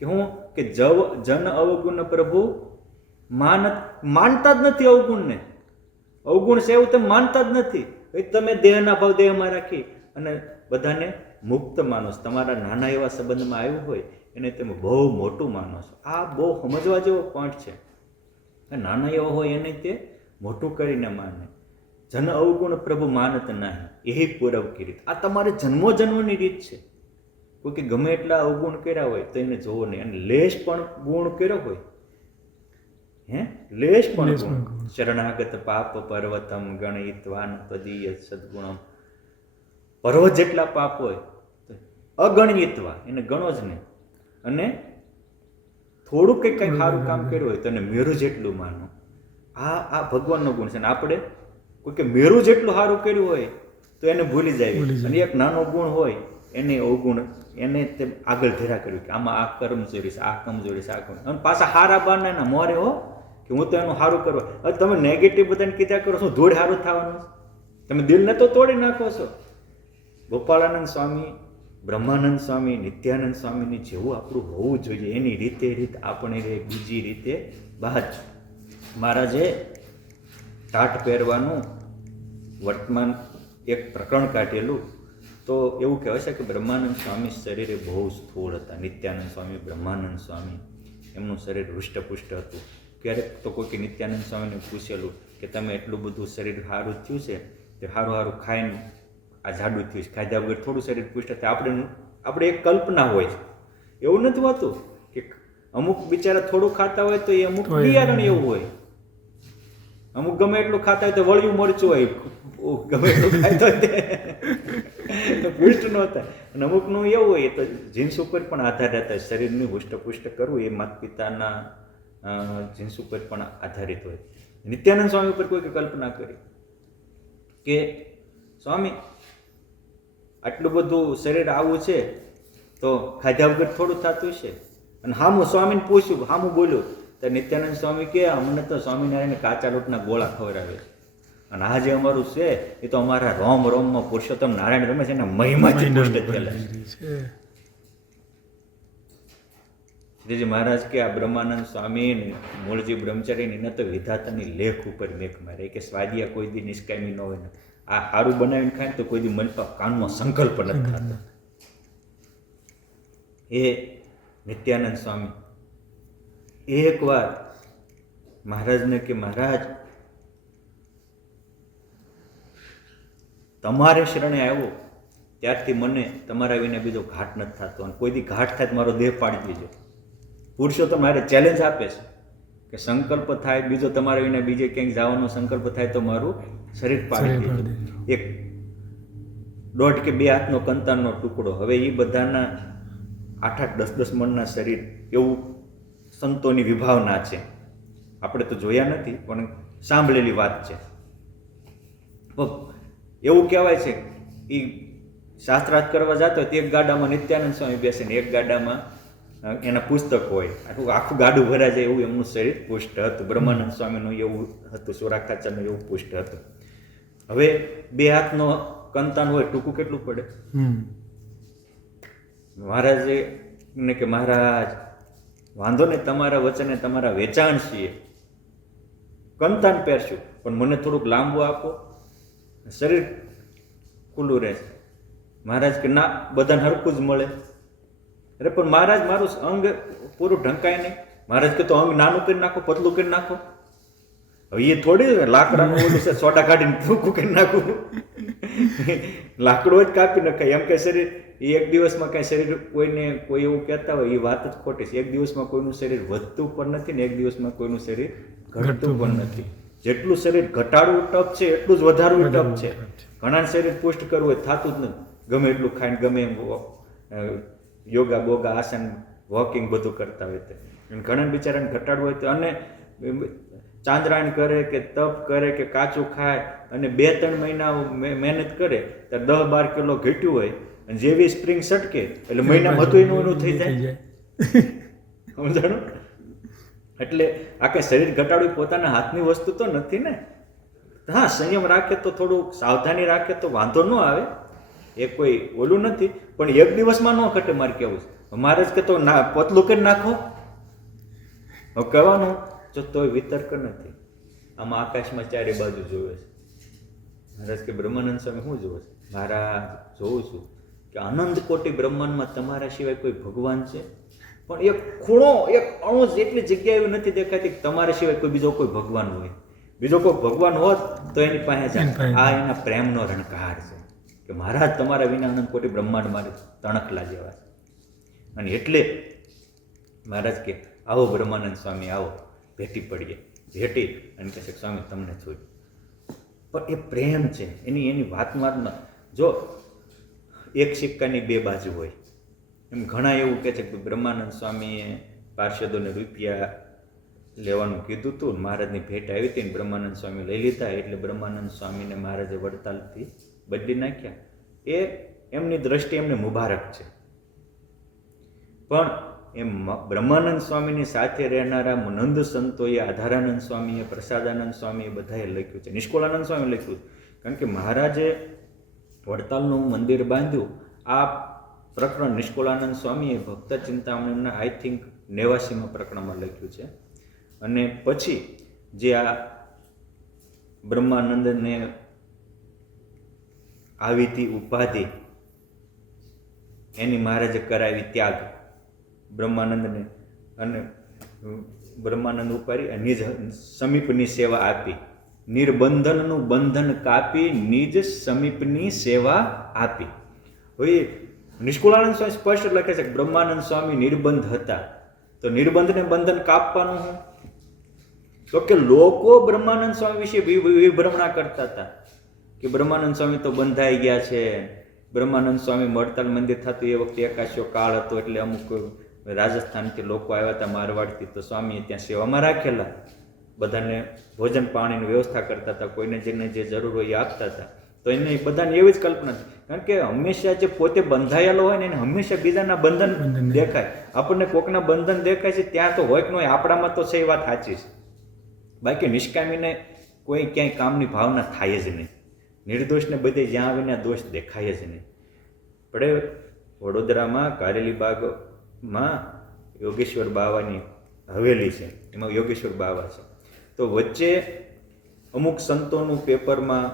કે હું કે જન અવગુણ પ્રભુ માનતા જ નથી અવગુણને. અવગુણ છે એવું તમે માનતા જ નથી. તમે દેહના ભાવ દેહમાં રાખી અને બધાને મુક્ત માનો છો. તમારા નાના એવા સંબંધમાં આવ્યું હોય એને તમે બહુ મોટું માનો છો. આ બહુ સમજવા જેવો પોઈન્ટ છે. નાના એવો હોય એને તે મોટું કરીને માને. જન અવગુણ પ્રભુ માનત નહીં એ પૂરવ કી રીત. આ તમારે જન્મો જન્મની રીત છે. કોઈ કે ગમે એટલા અવગુણ કર્યા હોય તો એને જોવો નહીં. અને લેશ પણ ગુણ કર્યો હોય, લેશ પણ ગુણ, શરણાગત પાપ પર્વતમ ગણિતવાન તદીય સદગુણમ. પર્વત જેટલા પાપ હોય અગણિતવા, એને ગણો જ નહીં. અને થોડું કંઈક સારું કામ કર્યું હોય તો એને મેરુ જેટલું માનો. આ ભગવાનનો ગુણ છે. ને આપણે કોઈ કે મેરુ જેટલું સારું કર્યું હોય તો એને ભૂલી જાય. અને એક નાનો ગુણ હોય એને અવગુણ, એને તે આગળ ધેરા કર્યું કે આમાં આ કમજોરી છે, આ કમજોરી છે, આ કમ. અને પાછા હારા બારના એના મોરે હો કે હું તો એનું સારું કરવા. હવે તમે નેગેટિવ બધાને કીધા કરો છો, ધૂળ સારું થવાનું. તમે દિલને તો તોડી નાખો છો. ગોપાળાનંદ સ્વામી, બ્રહ્માનંદ સ્વામી, નિત્યાનંદ સ્વામીની જેવું આપણું હોવું જોઈએ એની રીત આપણે બીજી રીતે બાદ. મહારાજે ટાટ પહેરવાનું વર્તમાન એક પ્રકરણ કાઢેલું તો એવું કહેવાય છે કે બ્રહ્માનંદ સ્વામી શરીરે બહુ સ્થૂળ હતા. નિત્યાનંદ સ્વામી, બ્રહ્માનંદ સ્વામી એમનું શરીર હૃષ્ટપુષ્ટ હતું. ક્યારેક તો કોઈ નિત્યાનંદ સ્વામીને પૂછેલું કે તમે એટલું બધું શરીર સારું થયું છે તે સારું સારું ખાઈને આ જાડું થયું છે, ખાધા વગર થોડું શરીર પુષ્ટ થાય. આપણે એક કલ્પના હોય છે, એવું નથી હોતું કે અમુક બિચારા થોડું ખાતા હોય તો એ અમુક બિયારણ એવું હોય. અમુક ગમે એટલું ખાતા હોય તો વળ્યું મરચું હોય, ગમે એટલું ખાતા હોય તો પુષ્ટ ન થાય. અને અમુકનું એવું હોય તો જીન્સ ઉપર પણ આધાર રહેતા હોય. શરીરનું હૃષ્ટપુષ્ટ કરવું એ માતા પિતાના જીન્સ ઉપર પણ આધારિત હોય. નિત્યાનંદ સ્વામી ઉપર કોઈ કલ્પના કરી કે સ્વામી આટલું બધું શરીર આવું છે તો ખાધા વગર થોડું થતું છે. અને હામું સ્વામીને પૂછ્યું, હામું બોલ્યું તો નિત્યાનંદ સ્વામી કે અમને તો સ્વામિનારાયણ કાચા લોટના ગોળા ખવડાવે છે. અને આ જે અમારું છે એ તો અમારા રોમમાં પુરુષોત્તમ નારાયણ રમે છે એના મહિમાથી પુષ્ટ થયેલા છે. શ્રીજી મહારાજ કે આ બ્રહ્માનંદ સ્વામી મૂળજી બ્રહ્મચારી એને તો વિધાતાની લેખ ઉપર મેઘ મારે કે સ્વાદિયા કોઈ દી નિષ્કામી ન હોય ને આ સારું બનાવીને ખાય તો કોઈ દી મન પર કાનનો સંકલ્પ નથી થતો. એ નિત્યાનંદ સ્વામી એકવાર મહારાજને કે મહારાજ તમારે શરણે આવ્યો ત્યારથી મને તમારા વિના બીજો ઘાટ નથી થતો, અને કોઈ દી ઘાટ થાય મારો દેહ પાડી દેજો. પુરુષોત્તમ મારે ચેલેન્જ આપે છે કે સંકલ્પ થાય બીજો તમારા વિના બીજે ક્યાંક જવાનો સંકલ્પ થાય તો મારું શરીર પાડી દેજો. 1.5 કે 2 હાથનો કંતાનનો ટુકડો. હવે એ બધાના 8-8, 10-10 મણના શરીર, એવું સંતોની વિભાવના છે. આપણે તો જોયા નથી પણ સાંભળેલી વાત છે. એવું કહેવાય છે એ શાસ્ત્રાર્થ કરવા જતો હોય તો એક ગાડામાં નિત્યાનંદ સ્વામી બેસે ને એક ગાડામાં એના પુસ્તક હોય. આખું ગાડું ભરાઈ જાય એવું એમનું શરીર પુષ્ટ હતું. બ્રહ્માનંદ સ્વામીનું એવું હતું, સોરાખાચાનું એવું પુષ્ટ હતું. હવે 2 હાથનો કંતાન હોય, ટૂંકું કેટલું પડે? મહારાજે ને કે મહારાજ વાંધો નહીં, તમારા વચને તમારા વેચાણ છીએ, કંતાન પહેરશું પણ મને થોડુંક લાંબુ આપો, શરીર ખુલ્લું રહેશે. મહારાજ કે ના, બધાને હરખું જ મળે. અરે પણ મહારાજ મારું અંગ પૂરું ઢંકાય નહીં. મહારાજ કે તો અંગ નાનું કરી નાખો, પતલું કરી નાખો. હવે એ થોડી લાકડાનું ઓલું છે, સોડા કાઢીને ટૂંકું કરી નાખું. લાકડું જ કાપી નખાય એમ કે શરીર એ એક દિવસમાં કાંઈ શરીર કોઈ એવું કહેતા હોય એ વાત જ ખોટી છે. એક દિવસમાં કોઈનું શરીર વધતું પણ નથી ને એક દિવસમાં કોઈનું શરીર ઘટતું પણ નથી. જેટલું શરીર ઘટાડવું ટફ છે એટલું જ વધારવું ટફ છે. ઘણા શરીર પુષ્ટ કરવું હોય થતું જ નથી, ગમે એટલું ખાઈને ગમે એમ યોગા બોગા આસન વોકિંગ બધું કરતા હોય તે. ઘણા બિચારાને ઘટાડવું હોય તો અને ચાંદ્રાયણ કરે કે તપ કરે કે કાચું ખાય અને 2-3 મહિના મહેનત કરે તો 10-12 કિલો ઘટ્યું હોય અને જેવી સ્પ્રિંગ સટકે એટલે મહિનામાં હતું એનું થઈ જાય. સમજાણું? એટલે આ કંઈ શરીર ઘટાડવું પોતાના હાથની વસ્તુ તો નથી ને. હા, સંયમ રાખે તો થોડું સાવધાની રાખે તો વાંધો ન આવે, એ કોઈ ઓલું નથી, પણ એક દિવસમાં ન ઘટે. મારે કેવું છે મારે જ કે તો પતલું કરી નાખો. હવે કહેવાનું જો તોય વિતર્ક નથી. આમાં આકાશમાં ચારે બાજુ જોવે છે. મહારાજ કે બ્રહ્માનંદ સ્વામી શું જોવે છે? મારા જોઉં છું કે અનંત કોટી બ્રહ્માંડમાં તમારા સિવાય કોઈ ભગવાન છે, પણ એક ખૂણો એક અણુ જેટલી જગ્યા એવી નથી દેખાતી કે તમારા સિવાય કોઈ બીજો કોઈ ભગવાન હોય. બીજો કોઈ ભગવાન હોત તો એની પાસે જાય. આ એના પ્રેમનો રણકાર છે કે મહારાજ તમારા વિના અનંત કોટી બ્રહ્માંડ મારે તણખલા જેવા છે. અને એટલે મહારાજ કે આવો બ્રહ્માનંદ સ્વામી આવો, ભેટી પડીએ. ભેટી અને કહે છે સ્વામી તમને છોડ્યું. પણ એ પ્રેમ છે એની વાતમાં જો એક સિક્કાની 2 બાજુ હોય એમ ઘણા એવું કહે છે કે બ્રહ્માનંદ સ્વામીએ પાર્ષદોને રૂપિયા લેવાનું કીધું હતું, મહારાજની ભેટ આવી હતી ને બ્રહ્માનંદ સ્વામી લઈ લીધા એટલે બ્રહ્માનંદ સ્વામીને મહારાજે વડતાલથી બદલી નાખ્યા. એ એમની દ્રષ્ટિ એમને મુબારક છે. પણ એમ બ્રહ્માનંદ સ્વામીની સાથે રહેનારા નંદ સંતોએ, આધારાનંદ સ્વામીએ, પ્રસાદાનંદ સ્વામીએ બધાએ લખ્યું છે, નિષ્કુળાનંદ સ્વામી લખ્યું છે. કારણ કે મહારાજે વડતાલનું મંદિર બાંધ્યું. આ પ્રકરણ નિષ્કુળાનંદ સ્વામીએ ભક્ત ચિંતામણીના આઈ થિંક 89માં પ્રકરણમાં લખ્યું છે. અને પછી જે આ બ્રહ્માનંદને આવી હતી ઉપાધિ એની મહારાજે કરાવી ત્યાગ બ્રહ્માનંદને, અને બ્રહ્માનંદ ઉપાડી નિજ સમીપની સેવા આપી, નિર્બંધનનું બંધન કાપી નિજ સમીપની સેવા આપી. હવે નિષ્કુળાનંદ સ્વામી સ્પષ્ટ લખે છે કે બ્રહ્માનંદ સ્વામી નિર્બંધ હતા. તો નિર્બંધને બંધન કાપવાનું શું? તો કે લોકો બ્રહ્માનંદ સ્વામી વિશે વિભ્રમણા કરતા હતા કે બ્રહ્માનંદ સ્વામી તો બંધાઈ ગયા છે. બ્રહ્માનંદ સ્વામી વડતાલ મંદિર થતું એ વખતે એકાશો કાળ હતો એટલે અમુક રાજસ્થાનથી લોકો આવ્યા હતા મારવાડથી, તો સ્વામીએ ત્યાં સેવામાં રાખેલા. બધાને ભોજન પાણીની વ્યવસ્થા કરતા હતા, કોઈને જેને જે જરૂર હોય એ આપતા હતા. તો એને બધાને એવી જ કલ્પના હતી. કારણ કે હંમેશા જે પોતે બંધાયેલો હોય ને એને હંમેશા બીજાના બંધન દેખાય. આપણને કોકના બંધન દેખાય છે ત્યાં તો હોય કે ન હોય, આપણામાં તો છે એ વાત સાચી છે. બાકી નિષ્કામીને કોઈ ક્યાંય કામની ભાવના થાય જ નહીં. નિર્દોષને બધે જ્યાં આવીને દોષ દેખાય જ નહીં. આપણે વડોદરામાં કારેલી બાગમાં યોગેશ્વર બાવાની હવેલી છે, એમાં યોગેશ્વર બાવા છે. તો વચ્ચે અમુક સંતોનું પેપરમાં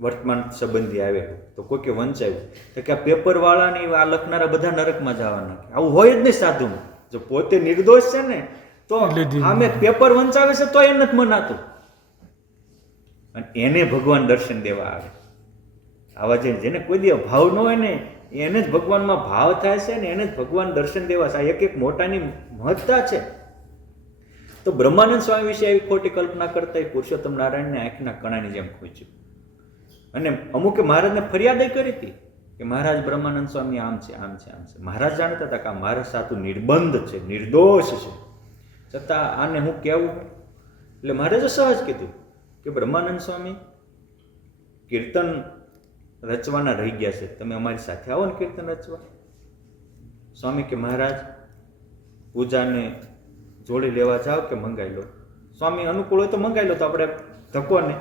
વર્તમાન સંબંધી આવેલું, તો કોઈકે વંચાયું તો કે આ પેપરવાળાની આ લખનારા બધા નરકમાં જવાના. આવું હોય જ નહીં સાધુમાં. જો પોતે નિર્દોષ છે ને તો આમે પેપર વંચાવે છે તો એ નથી મનાતું, અને એને ભગવાન દર્શન દેવા આવે. આવા જેને કોઈ દી ભાવ ન હોય ને એને જ ભગવાનમાં ભાવ થાય છે ને એને જ ભગવાન દર્શન દેવા છે. એક મોટાની મહત્તા છે. તો બ્રહ્માનંદ સ્વામી વિશે એવી ખોટી કલ્પના કરતા એ પુરુષોત્તમ નારાયણને આંખના કણાની જેમ ખૂંચ્યું. અને અમુકે મહારાજને ફરિયાદ કરી હતી કે મહારાજ બ્રહ્માનંદ સ્વામી આમ છે આમ છે આમ છે. મહારાજ જાણતા હતા કે આ મહારાજ સાતું નિર્બંધ છે, નિર્દોષ છે, છતાં આને હું કહેવું. એટલે મહારાજે સહજ કીધું કે બ્રહ્માનંદ સ્વામી કીર્તન રચવાના રહી ગયા છે, તમે અમારી સાથે આવો ને કીર્તન રચવા. સ્વામી કે મહારાજ પૂજાને જોડી લેવા જાઓ કે મંગાવી લો. સ્વામી અનુકૂળ હોય તો મંગાવી લો, તો આપણે ધક્કો ને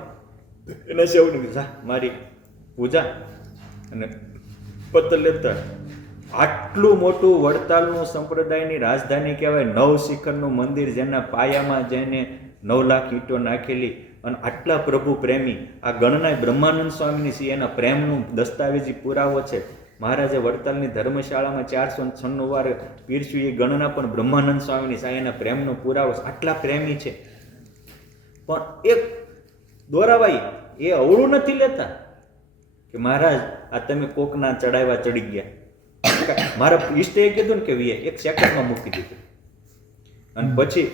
એને સેવડી જા મારી પૂજા અને પત્ર લેતા. આટલું મોટું વડતાલનું સંપ્રદાયની રાજધાની કહેવાય, 9 શિખરનું મંદિર, જેના પાયામાં જેને 9 લાખ ઈંટો નાખેલી, અને આટલા પ્રભુ પ્રેમી આ ગણના બ્રહ્માનંદ સ્વામીની છે. એના પ્રેમનું દસ્તાવેજી પુરાવો છે. મહારાજે વડતાલની ધર્મશાળામાં 496 વાર પીરસ્યું, એ ગણના પણ બ્રહ્માનંદ સ્વામીની છે. એના પ્રેમનો પુરાવો આટલા પ્રેમી છે. પણ એક દોરાવાઈ એ અવળું નથી લેતા. કે મહારાજ આ તમે કોકના ચડાવ્યા ચડી ગયા. મારા ઈષ્ટે એ કીધું ને કે વીએ એક સેકન્ડમાં મૂકી દીધું. અને પછી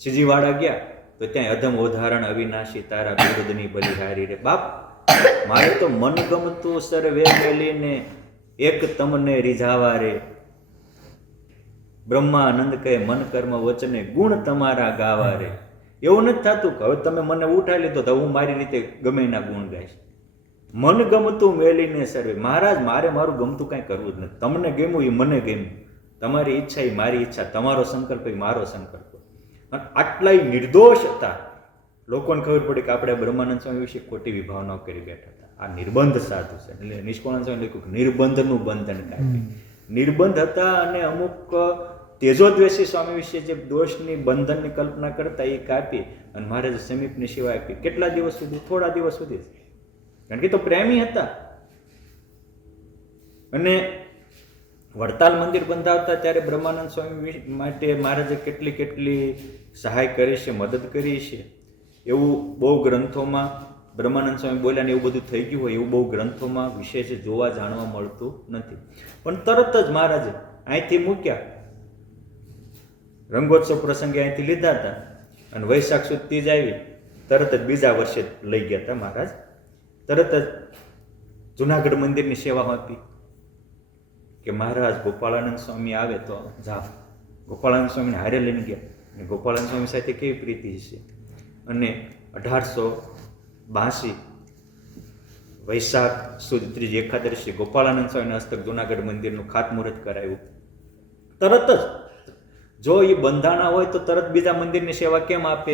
સીજીવાડા ગયા તો ત્યાં અધમ ઉદાહરણ અવિનાશી તારા બિરુદની બલિહારી રે. બાપ મારે તો મન ગમતું સર્વે મેલીને એક તમને રીઝાવા રે. બ્રહ્માનંદ કહે મન કર્મ વચને ગુણ તમારા ગાવા રે. એવું નથી થતું કે હવે તમે મને ઉઠાવી લીધો તો હું મારી રીતે ગમે એના ગુણ ગાઈશ. મન ગમતું મેલીને સર્વે. મહારાજ મારે મારું ગમતું કાંઈ કરવું જ નથી. તમને ગમ્યું એ મને ગમ્યું, તમારી ઈચ્છા એ મારી ઈચ્છા, તમારો સંકલ્પ એ મારો સંકલ્પ. અને આટલાય નિર્દોષ હતા. લોકોને ખબર પડી કે આપણે બ્રહ્માનંદ સ્વામી વિશે ખોટી વિભાવનાઓ કરી બેઠા હતા. આ નિર્બંધ સાધુ છે એટલે નિષ્કાળાનંદ સ્વામી લખ્યું કે નિર્બંધનું બંધન કાપી. નિર્બંધ હતા અને અમુક તેજોદ્વેષી સ્વામી વિશે જે દોષની બંધનની કલ્પના કરતા એ કાપી અને મહારાજે સમીપની સેવા આપી. કેટલા દિવસ સુધી? થોડા દિવસ સુધી. કારણ કે તો પ્રેમી હતા. અને વડતાલ મંદિર બંધાવતા ત્યારે બ્રહ્માનંદ સ્વામી માટે મહારાજે કેટલી સહાય કરી છે, મદદ કરી છે. એવું બહુ ગ્રંથોમાં બ્રહ્માનંદ સ્વામી બોલ્યા ને એવું બધું થઈ ગયું હોય એવું બહુ ગ્રંથોમાં વિશેષ જોવા જાણવા મળતું નથી. પણ તરત જ મહારાજે અહીંથી મૂક્યા. રંગોત્સવ પ્રસંગે અહીંથી લીધા હતા અને વૈશાખ સુદ તીજ આવી તરત જ બીજા વર્ષે લઈ ગયા હતા મહારાજ. તરત જ જુનાગઢ મંદિરની સેવા આપી કે મહારાજ ગોપાળાનંદ સ્વામી આવે તો જાઓ. ગોપાળાનંદ સ્વામીને હારે લઈને ગયા. ગોપાળાનંદ સ્વામી સાથે કેવી પ્રીતિ છે. અને 1882 વૈશાખ સુદ ત્રીજી એકાદશી ગોપાળાનંદ સ્વામીના હસ્તક જુનાગઢ મંદિરનું ખાતમુહૂર્ત કરાયું. તરત જ જો એ બંધાણા હોય તો તરત બીજા મંદિરની સેવા કેમ આપે?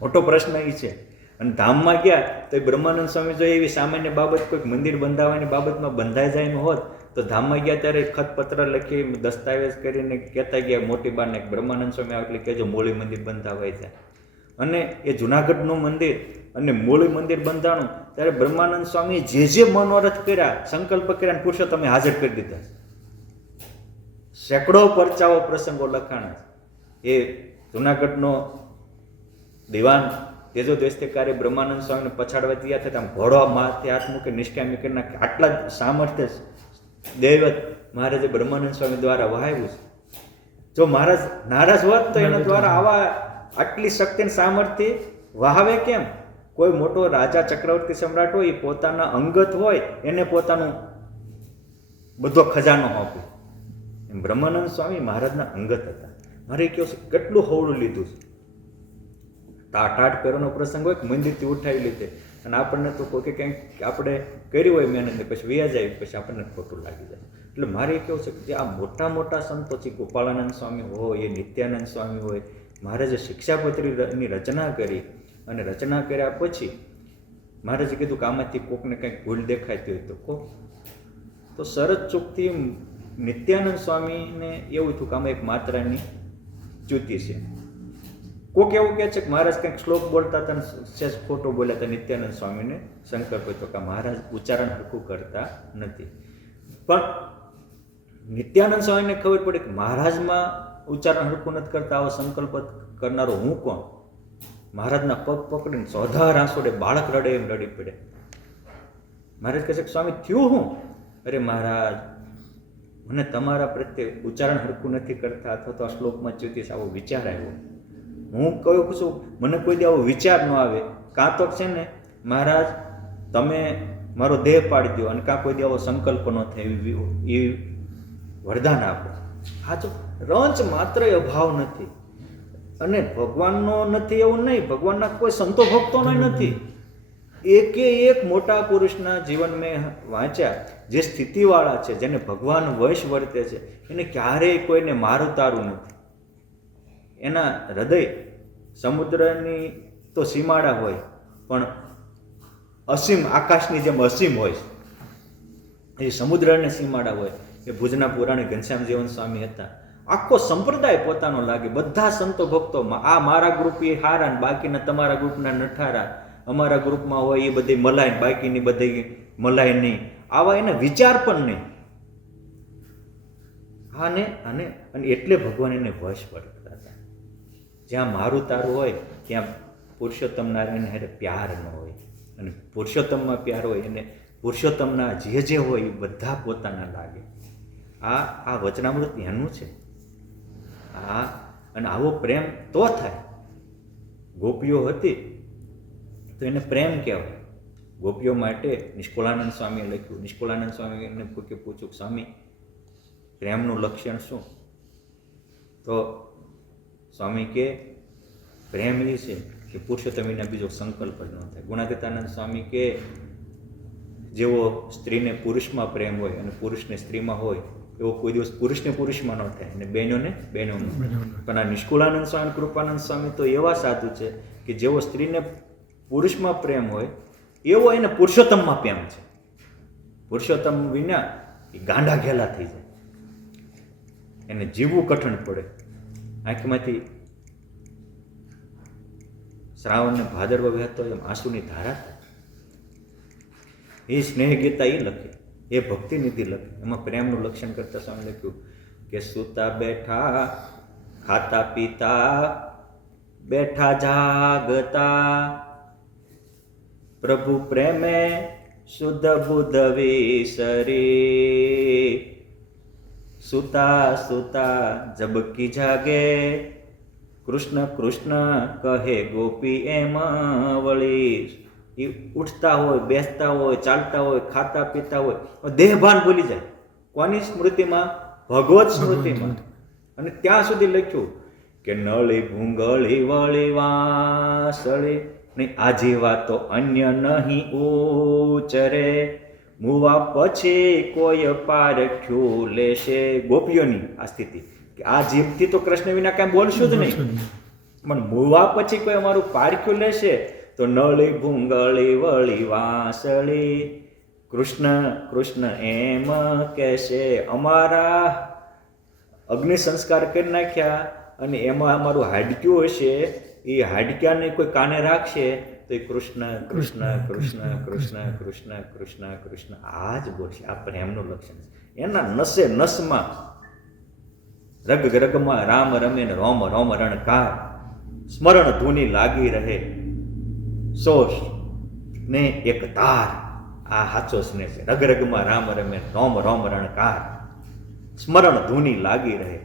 મોટો પ્રશ્ન એ છે. અને ધામમાં ગયા તો બ્રહ્માનંદ સ્વામી જો એવી સામાન્ય બાબત કોઈક મંદિર બંધાવવાની બાબતમાં બંધાઈ જાય હોત તો ધામમાં ગયા ત્યારે ખતપત્ર લખી દસ્તાવેજ કરીને કહેતા ગયા મોટી બાને બ્રહ્માનંદ સ્વામી આવે એટલે કહેજો મૂળી મંદિર બંધાવાય જાય. અને એ જુનાગઢનું મંદિર અને મૂળી મંદિર બંધાણું ત્યારે બ્રહ્માનંદ સ્વામી જે મનોરથ કર્યા, સંકલ્પ કર્યા, પુરુષોત્તમે હાજર કરી દીધા. સેંકડો પરચાઓ પ્રસંગો લખાણા. એ જુનાગઢનો દિવાન તેજો દેશકારે બ્રહ્માનંદ સ્વામીને પછાડવા તૈયાર થતા આમ ઘોડો માથે હાથ મૂકે નિષ્કામી કરી નાખે. આટલા જ સામર્થ્ય દૈવત મહારાજે બ્રહ્માનંદ સ્વામી દ્વારા વહાવ્યું છે. જો મહારાજ નારાજ હોત તો એના દ્વારા આવા આટલી શક્તિ અને સામર્થ્ય વહાવે કેમ? કોઈ મોટો રાજા ચક્રવર્તી સમ્રાટ હોય એ પોતાના અંગત હોય એને પોતાનું બધો ખજાનો આપે. એમ બ્રહ્માનંદ સ્વામી મહારાજના અંગત હતા. મારે કહ્યું છે કેટલું હવળું લીધું છે. ટાટ પહેરવાનો પ્રસંગ હોય કે મંદિરથી ઉઠાવી લીધે અને આપણને તો કોઈ કંઈક આપણે કરી હોય મહેનત પછી વ્યાજ આવી પછી આપણને ખોટું લાગી જાય. એટલે મારે કેવું છે કે આ મોટા મોટા સંતો છે, ગોપાળાનંદ સ્વામી હોય, એ નિત્યાનંદ સ્વામી હોય, મહારાજે શિક્ષાપત્રીની રચના કરી અને રચના કર્યા પછી મહારાજે કીધું કે આમાંથી કોકને કંઈક ભૂલ દેખાતી હોય તો કોક તો શરત ચૂકથી નિત્યાનંદ સ્વામીને એવું થયું કે આમાં એક માત્રાની ચ્યુતિ છે. કોક એવું કહે છે કે મહારાજ કંઈક શ્લોક બોલતા હતા સહેજ ખોટો બોલ્યા હતા. નિત્યાનંદ સ્વામીને સંકલ્પ હતો કે મહારાજ ઉચ્ચારણ હરખું કરતા નથી. પણ નિત્યાનંદ સ્વામીને ખબર પડી કે મહારાજમાં ઉચ્ચારણ હરખું નથી કરતા, આવો સંકલ્પ કરનારો હું કોણ? મહારાજના પગ પકડીને સોધા રાસોડે બાળક રડે એમ રડી પડે. મહારાજ કહે છે કે સ્વામી થયું હું? અરે મહારાજ મને તમારા પ્રત્યે ઉચ્ચારણ હરખું નથી કરતા અથવા તો આ શ્લોકમાં ચ્યુતિશ આવો વિચાર આવ્યો. હું કહું છું મને કોઈ દી આવો વિચાર ન આવે. કાં તો છે ને મહારાજ તમે મારો દેહ પાડી દો અને કાં કોઈ દી આવો સંકલ્પ ન થાય એ વરદાન આપો. હા જો રંચ માત્ર અભાવ નથી અને ભગવાનનો નથી એવું નહીં, ભગવાનના કોઈ સંતો ભક્તોનો નથી. એકે એક મોટા પુરુષના જીવન મેં વાંચ્યા જે સ્થિતિવાળા છે, જેને ભગવાન વશ વર્તે છે, એને ક્યારેય કોઈને મારું તારું નથી. એના હૃદય સમુદ્રની તો સીમાડા હોય પણ અસીમ આકાશની જેમ અસીમ હોય. એ સમુદ્રની સીમાડા હોય. એ ભુજના પુરાણી ઘનશ્યામ જીવન સ્વામી હતા. આખો સંપ્રદાય પોતાનો લાગે. બધા સંતો ભક્તોમાં આ મારા ગ્રુપ એ હારા ને બાકીના તમારા ગ્રુપના નઠારા, અમારા ગ્રુપમાં હોય એ બધી મલાય બાકીની બધી મલાય નહીં, આવા એના વિચાર પણ નહીં. અને એટલે ભગવાન એને વશ પડતા હતા. જ્યાં મારું તારું હોય ત્યાં પુરુષોત્તમ નારાયણ હારે પ્યાર ન હોય. અને પુરુષોત્તમમાં પ્યાર હોય એને પુરુષોત્તમના જે હોય એ બધા પોતાના લાગે. આ વચનામૃત એનું છે. અને આવો પ્રેમ તો થાય. ગોપીઓ હતી તો એને પ્રેમ કહેવાય. ગોપીઓ માટે નિષ્કુળાનંદ સ્વામીએ લખ્યું. નિષ્કુળાનંદ સ્વામીને પૂછ્યું, સ્વામી પ્રેમનું લક્ષણ શું? તો સ્વામી કે પ્રેમ એ છે કે પુરુષોત્તમ વિના બીજો સંકલ્પ જ ન થાય. ગુણાતીતાનંદ સ્વામી કે જેવો સ્ત્રીને પુરુષમાં પ્રેમ હોય અને પુરુષને સ્ત્રીમાં હોય એવો કોઈ દિવસ પુરુષને પુરુષમાં ન થાય અને બહેનોને બહેનોમાં. પણ આ નિષ્કુળાનંદ સ્વામી, કૃપાનંદ સ્વામી તો એવા સાધુ છે કે જેવો સ્ત્રીને પુરુષમાં પ્રેમ હોય એવો એને પુરુષોત્તમમાં પ્રેમ છે. પુરુષોત્તમ વિના એ ગાંડા ઘેલા થઈ જાય, એને જીવવું કઠણ પડે. આંખમાંથી શ્રાવણને ભાદરવો વહેતો એમ આંસુની ધારા થાય. એ સ્નેહ ગીતા એ લખે, એ ભક્તિ નિધિ લખે. એમાં પ્રેમનું લક્ષણ કરતા સ્વામી લખ્યું કે સૂતા બેઠા, ખાતા પીતા, બેઠા જાગતા, પ્રભુ પ્રેમે શુદ્ધ બુદ્ધ વિસરી, સુતા સુતા જબકી જાગે, કૃષ્ણ કૃષ્ણ કહે ગોપી એમ વળી. એ ઉઠતા હોય, બેસતા હોય, ચાલતા હોય, ખાતા પીતા હોય, દેહભાન ભૂલી જાય. કોની સ્મૃતિમાં? ભગવત સ્મૃતિમાં. અને ત્યાં સુધી લખ્યું કે નળી ભૂંગળી વળી વાસળી નહીં આજીવા તો અન્ય નહીં ઉચરે, મુવા પછી કોઈ પારખ્યું લેશે. ગોપીઓની આ સ્થિતિ કે આ જીભથી તો કૃષ્ણ વિના કાંઈ બોલશું જ નહીં, પણ મુવા પછી કોઈ અમારું પારખ્યું લેશે તો નળી ભૂંગળી વળી વાસળી, કૃષ્ણ કૃષ્ણ એમ કહેશે. અમારા અગ્નિ સંસ્કાર કરી નાખ્યા અને એમાં અમારું હાડક્યું હશે, એ હાડક્યાને કોઈ કાને રાખશે તો એ કૃષ્ણ કૃષ્ણ કૃષ્ણ કૃષ્ણ કૃષ્ણ કૃષ્ણ કૃષ્ણ આ જ બોલશે. આ પ્રેમનું લક્ષણ છે. એના નસે નસમાં રગ રગમાં રામ રમે ને રોમ રોમ રણકાર, સ્મરણ ધૂની લાગી રહે સોસ ને એક તાર. આ સાચો સ્નેહ છે. રગ રગમાં રામ રમે રોમ રોમ રણકાર, સ્મરણ ધૂની લાગી રહે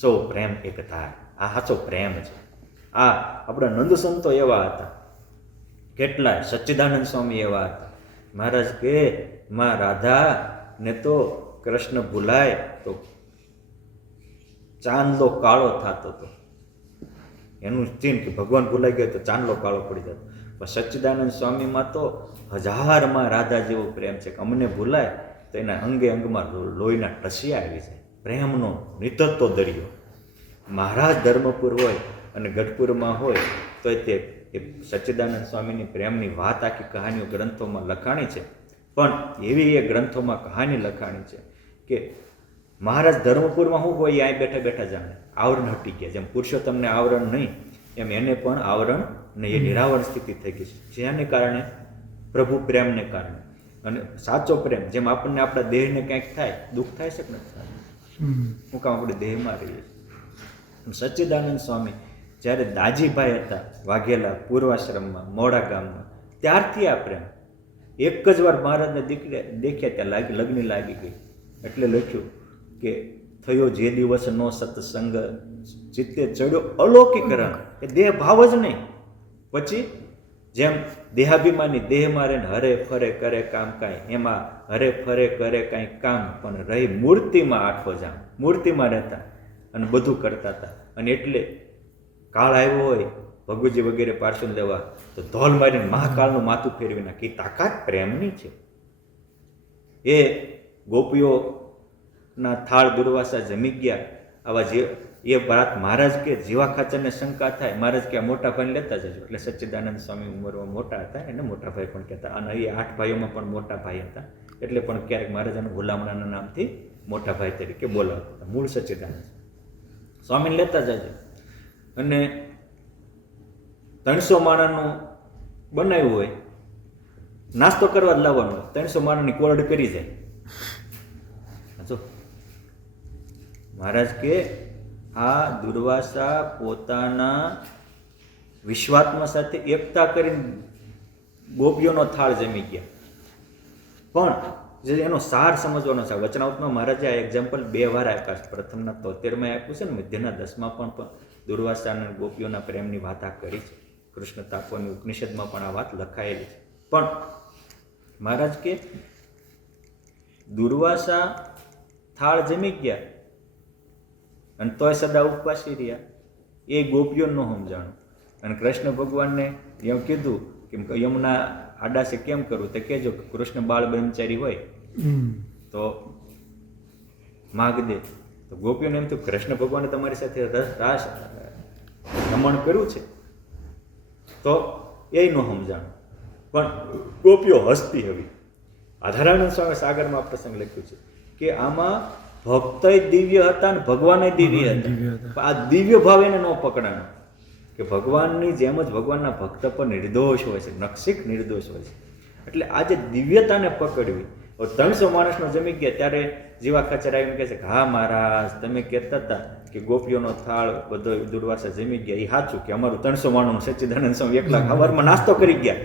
સો પ્રેમ એક તાર. આ સાચો પ્રેમ છે. આ આપણા નંદ સંતો એવા હતા, કેટલાય સચ્ચિદાનંદ સ્વામી એવા હતા. મહારાજ કે માં રાધા ને તો કૃષ્ણ ભૂલાય તો ચાંદલો કાળો થતો હતો. એનું ચિહ્ન કે ભગવાન ભૂલાઈ ગયો તો ચાંદલો કાળો પડી જતો. પણ સચ્ચિદાનંદ સ્વામીમાં તો હજારમાં રાધા જેવો પ્રેમ છે કે અમને ભૂલાય તો એના અંગે અંગમાં લોહીના ટસિયા આવી જાય. પ્રેમનો નિતત્વ દરિયો. મહારાજ ધર્મપુર હોય અને ગઢપુરમાં હોય તો તે એ સચ્ચિદાનંદ સ્વામીની પ્રેમની વાત આખી કહાનીઓ ગ્રંથોમાં લખાણી છે. પણ એવી એ ગ્રંથોમાં કહાની લખાણી છે કે મહારાજ ધર્મપુરમાં શું હોય એ અહીં બેઠા બેઠા જાણે. આવરણ હટી ગયા. જેમ પુરુષોત્તમને આવરણ નહીં એમ એને પણ આવરણ નહીં, એ નિરાવરણ સ્થિતિ થઈ ગઈ છે. જેને કારણે પ્રભુ પ્રેમને કારણે. અને સાચો પ્રેમ જેમ આપણને આપણા દેહને કંઈક થાય, દુઃખ થાય છે કે નથી થાય? હું કામ આપણે દેહમાં રહીએ છીએ. સચ્ચિદાનંદ સ્વામી જ્યારે દાજીભાઈ હતા વાઘેલા પૂર્વાશ્રમમાં મોડા ગામમાં, ત્યારથી આ પ્રેમ. એક જ વાર મહારાજને દેખ્યા ત્યાં લગ્ન લાગી ગઈ. એટલે લખ્યું કે થયો જે દિવસનો સત્સંગ, ચિત્તે ચડ્યો અલૌકિકરણ. એ દેહ ભાવ જ નહીં. પછી જેમ દેહાભિમાની દેહમાં રહીને હરે ફરે કરે કામ કાંઈ, એમાં હરે ફરે કરે કાંઈ કામ પણ રહી મૂર્તિમાં આઠો જામ. મૂર્તિમાં રહેતા અને બધું કરતા હતા. અને એટલે કાળ આવ્યો હોય ભગવજી વગેરે પાર્શ્વ લેવા તો ધોલ મારીને મહાકાળનું માથું ફેરવી નાખી. તાકાત પ્રેમની છે. એ ગોપીઓના થાળ દુર્વાસા જમી ગયા. આવા જે એ વાત મહારાજ કે જીવા ખાચરને શંકા થાય, મહારાજ કે આ મોટા ભાઈને લેતા જજો. એટલે સચ્ચિદાનંદ સ્વામી ઉંમરમાં મોટા હતા, એને મોટા ભાઈ પણ કહેતા. અને એ 8 ભાઈઓમાં પણ મોટા ભાઈ હતા. એટલે પણ ક્યારેક મહારાજાના ગુલામણાના નામથી મોટા ભાઈ તરીકે બોલાવતા હતા. મૂળ સચ્ચિદાનંદ સ્વામીને લેતા જજો. અને 300 માણાનું બનાવ્યું હોય, નાસ્તો કરવા જ લાવવાનો, 300 માણાની કોરડ કરી જાય. જો મહારાજ કે આ દુર્વાસા પોતાના વિશ્વાત્મા સાથે એકતા કરીને ગોપીઓનો થાળ જમી ગયા. પણ જે એનો સાર સમજવાનો છે, વચનાવતમાં મહારાજે આ એક્ઝામ્પલ 2 વાર આપ્યા છે. પ્રથમના 73માં આપ્યું છે ને મધ્યના 10માં પણ દુર્વાસા અને ગોપીઓના પ્રેમની વાત આ કરી છે. કૃષ્ણ તાપોની ઉપનિષદમાં પણ આ વાત લખાયેલી છે. પણ મહારાજ કે દુર્વાસા થાળ જમી ગયા અને તોય સદા ઉપવાસી રહ્યા, એ ગોપીઓ ન સમજાણું. અને કૃષ્ણ ભગવાનને એમ કીધું કે યમુના આડાશે કેમ કરવું, તો કહેજો કૃષ્ણ બાળ બ્રહ્મચારી હોય તો માગ દે. તો ગોપીઓને એમ થયું કૃષ્ણ ભગવાને તમારી સાથે રાસ રમણ કર્યું છે, તો એ ન સમજાણું. પણ ગોપીઓ હસતી હવે. આધારાનંદ સ્વામી સાગરમાં પ્રસંગ લખ્યું છે કે આમાં ભક્તય દિવ્ય હતા ને ભગવાન દિવ્ય હતા. આ દિવ્ય ભાવ એને ન પકડાનો કે ભગવાનની જેમ જ ભગવાનના ભક્ત પર નિર્દોષ હોય છે, નક્ષિક નિર્દોષ હોય છે. એટલે આજે દિવ્યતાને પકડવી. 300 માણસનો જમી ગયા ત્યારે જીવા ખચર આવીને કહે છે કે હા મહારાજ, તમે કહેતા હતા કે ગોપીઓનો થાળ બધો દુર્વાસા જમી ગયા, એ સાચું કે અમારું 300 માણસનું સચ્ચિદાનંદ સ્વામી એકલા સવારમાં નાસ્તો કરી ગયા,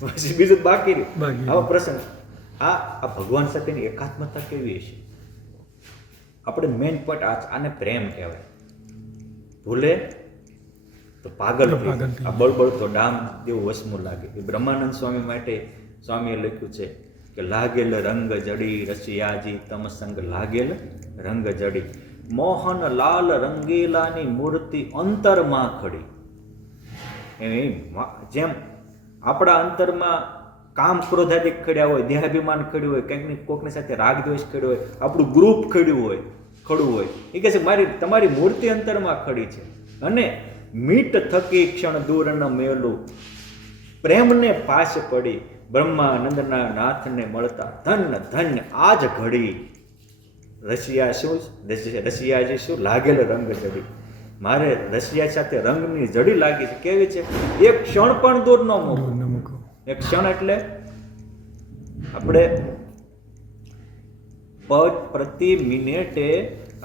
પછી બીજું બાકી રહ્યું. આવા પ્રસંગ આ ભગવાન સાથેની એકાત્મતા કેવી હશે? આપણે મેન પોઈન્ટ આને પ્રેમ કહેવાય. ભૂલે તો પાગલ આ બળબળ તો ડામ દેવું વસમું લાગે. એ બ્રહ્માનંદ સ્વામી માટે સ્વામીએ લખ્યું છે કે લાગેલ રંગ જડી રસિયાજી તમસંગ લાગેલ રંગ જડી, મોહન લાલ રંગેલાની મૂર્તિ અંતરમાં ખડી. જેમ આપણા અંતરમાં કામ ક્રોધાદિક ખડ્યા હોય, દેહાભિમાન ખડ્યું હોય, કંઈક કોકની સાથે રાગ દ્વેષ ખડ્યો હોય, આપણું ગ્રુપ ખડ્યું હોય, ખડું હોય, એ કહે છે તમારી મૂર્તિ અંતરમાં ખડી છે. અને મીટ થકી ક્ષણ દૂર ન મેલું, પ્રેમને પાસ પડી બ્રહ્માનંદના નાથને મળતા ધન્ય ધન્ય આજ ઘડી. રસિયા શું રસિયાજી શું લાગેલ રંગ જડી. મારે રસિયા સાથે રંગની જડી લાગી છે. કેવી છે? એક ક્ષણ પણ દૂર ન મૂકો. એક ક્ષણ એટલે આપણે પ્રતિ મિનિટે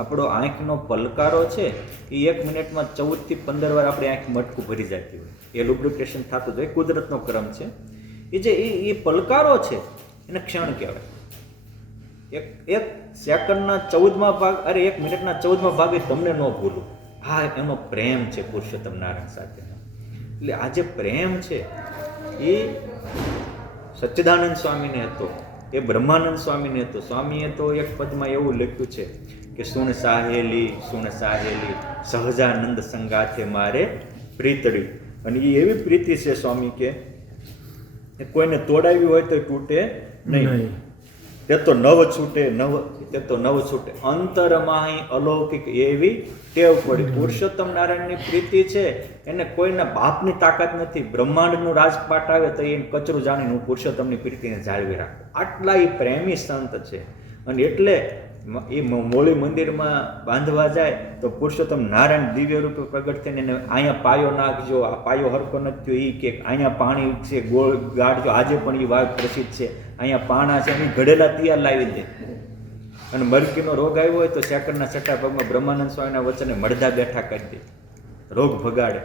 આપણો આંખનો પલકારો છે એ 1 મિનિટમાં 14 થી 15 વાર આપણી આંખ મટકું ભરી જતી હોય. એ લુબ્રિકેશન થતું હોય, કુદરતનો ક્રમ છે. એ જે એ પલકારો છે એને ક્ષણ કહેવાય. એક સેકન્ડના 14માં ભાગ, અરે 1 મિનિટના 14માં ભાગે તમને ન ભૂલું. હા, એનો પ્રેમ છે પુરુષોત્તમ નારાયણ સાથેનો. એટલે આ જે પ્રેમ છે એ સચ્ચિદાનંદ સ્વામીને હતો, એ બ્રહ્માનંદ સ્વામીને હતો. સ્વામીએ તો એક પદમાં એવું લખ્યું છે કે સુણ સાહેલી સહજાનંદ સંગાથે મારે પ્રીતડી. અને એ એવી પ્રીતિ છે સ્વામી કે કોઈને તોડાવી હોય તો તૂટે નહીં. તે તો નવ છૂટે અંતરમાં અલૌકિક એવી ટેવ પડી. પુરુષોત્તમ નારાયણની પ્રીતિ છે એને કોઈના બાપની તાકાત નથી. બ્રહ્માંડનું રાજપાટ આવે તો એને કચરું જાણીને હું પુરુષોત્તમની પ્રીતિને જાળવી રાખું. આટલા એ પ્રેમી સંત છે. અને એટલે એ મોલી મંદિરમાં બાંધવા જાય તો પુરુષોત્તમ નારાયણ દિવ્ય રૂપે પ્રગટ થઈને એને અહીંયા પાયો નાખજો, આ પાયો હરકો નથી થયો, એ કે અહીંયા પાણી છે ગોળ ગાળજો. આજે પણ એ વાત પ્રસિદ્ધ છે, અહીંયા પાણા છે, એની ઘડેલા તૈયાર લાવી દે. અને મરકીનો રોગ આવ્યો હોય તો સેકન્ડના 6ઠા ભાગમાં બ્રહ્માનંદ સ્વામીના વચને મળદા બેઠા કરી દે, રોગ ભગાડે.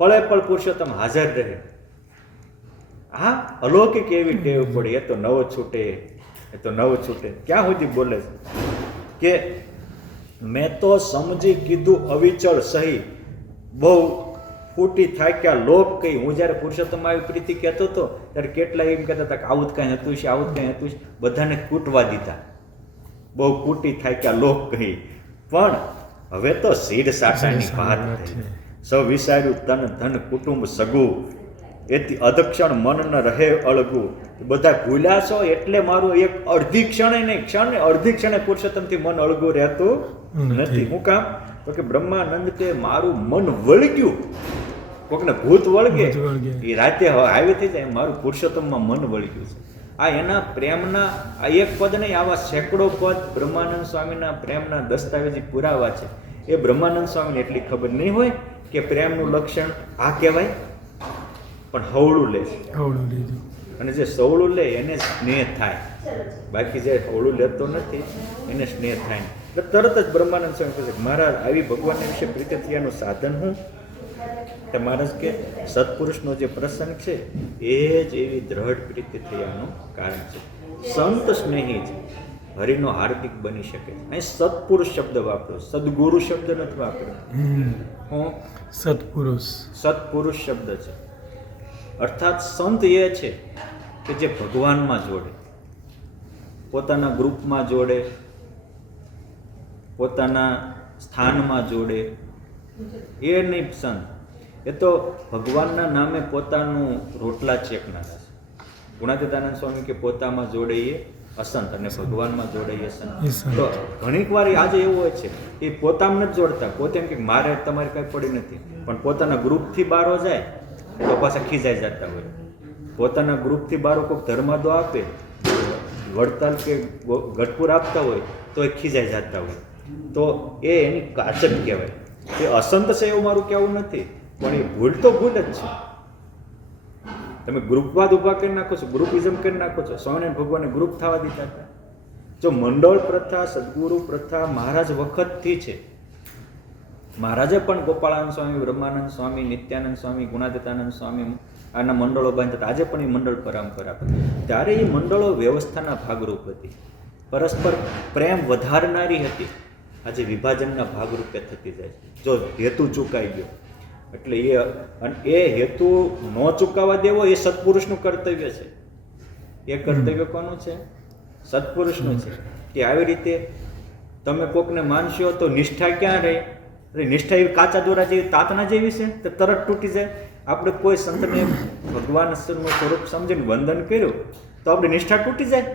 પળે પળ પુરુષોત્તમ હાજર રહે. હા, અલૌકિક એવી ટેવ પડી. એ તો નવ છૂટે ક્યાં સુધી બોલે છે કે મેં તો સમજી કીધું અવિચળ સહી, બહુ ફૂટી થાક્યા લોક કઈ. હું જ્યારે પુરુષોત્તમ આવી પ્રીતિ કહેતો હતો ત્યારે કેટલા એમ કહેતા હતા કે આવું જ કાંઈ હતું છે, બધાને કૂટવા દીધા. બહુ ફૂટી થાક્યા લોક કહી. પણ હવે તો સીડ સાટાની વાત થઈ. સૌ વિચાર્યું તન ધન કુટુંબ સગું, એથી અધક્ષણ મન ન રહે અળગું. બધા ભૂલ્યા છો એટલે મારું એક અડધી ક્ષણે પુરુષોત્તમથી મન અળગું રહેતું નથી. શું કામ? તો કે બ્રહ્માનંદ કે મારું મન વળગ્યું. કોકને ભૂત વળગે એ રાતે આવી થઈ જાય, મારું પુરુષોત્તમમાં મન વળગ્યું છે. આ એના પ્રેમના આ એક પદ નહીં, આવા સેંકડો પદ બ્રહ્માનંદ સ્વામીના પ્રેમના દસ્તાવેજી પુરાવા છે. એ બ્રહ્માનંદ સ્વામીને એટલી ખબર નહીં હોય કે પ્રેમનું લક્ષણ આ કહેવાય, પણ હવળું લે છે. અને જે સવળું લે એને સ્નેહ થાય, બાકી જે હવળું લેતો નથી એને સ્નેહ થાય. એટલે તરત જ બ્રહ્માનંદ સ્વામી કહે છે મહારાજ આવી ભગવાનના વિશે પ્રીતિ થયાનું સાધન હું? તો મહારાજ કે સત્પુરુષનો જે પ્રસંગ છે એ જ એવી દ્રઢ પ્રીતિ થયાનું કારણ છે. સંત સ્નેહી જ હરિનો હાર્દિક બની શકે છે. અહીં સત્પુરુષ શબ્દ વાપર્યો, સદગુરુ શબ્દ નથી વાપર્યો. હું સત્પુરુષ સત્પુરુષ શબ્દ છે. અર્થાત સંત એ છે કે જે ભગવાનમાં જોડે, પોતાના ગ્રુપમાં જોડે, પોતાના સ્થાનમાં જોડે. એ નહીં સંત, એ તો ભગવાનના નામે પોતાનું રોટલા ચેકનારા છે. ગુણાતીતાનંદ સ્વામી કે પોતામાં જોડે એ અસંત અને ભગવાનમાં જોડે એ સંત. તો ઘણીક વાર આજે એવું હોય છે એ પોતામાં નથી જોડતા, પોતે એમ કે મારે તમારી કાંઈ પડી નથી, પણ પોતાના ગ્રુપથી બારો જાય તો પાછા ખીજાઈ જતા હોય. પોતાના ગ્રુપથી બારો કોઈક ધર્માદો આપે, વડતાલ કે ગઢપુર આપતા હોય તો એ ખીજાઈ જતા હોય. તો એ એની કાચત કહેવાય. એ અસંત છે એવું મારું કહેવું નથી, પણ એ ભૂલ તો ભૂલ જ છે. તમે ગ્રુપવાદ ઊભા કરી નાખો છો, ગ્રુપિઝમ કરી નાખો છો. સ્વામિનારાયણ ભગવાને ગ્રુપ થવા દીધા હતા? જો મંડળ પ્રથા, સદગુરુ પ્રથા મહારાજ વખતથી છે. મહારાજે પણ ગોપાળાનંદ સ્વામી, બ્રહ્માનંદ સ્વામી, નિત્યાનંદ સ્વામી, ગુણાતીતાનંદ સ્વામી આના મંડળો બાંધતા. આજે પણ એ મંડળ પરંપરા. ત્યારે એ મંડળો વ્યવસ્થાના ભાગરૂપ હતી, પરસ્પર પ્રેમ વધારનારી હતી. આજે વિભાજનના ભાગરૂપે થતી જાય છે. જો હેતુ ચૂકાઈ ગયો એટલે એ હેતુ ન ચૂકાવા દેવો એ સત્પુરુષનું કર્તવ્ય છે. એ કર્તવ્ય કોનું છે? સત્પુરુષનું છે. કે આવી રીતે તમે કોકને માનશો તો નિષ્ઠા ક્યાં રહે? નિષ્ઠા એવી કાચા દોરા જેવી, તાતના જેવી છે તો તરત તૂટી જાય. આપણે કોઈ સંતને ભગવાન સ્વરૂપ સમજીને વંદન કર્યું તો આપણી નિષ્ઠા તૂટી જાય.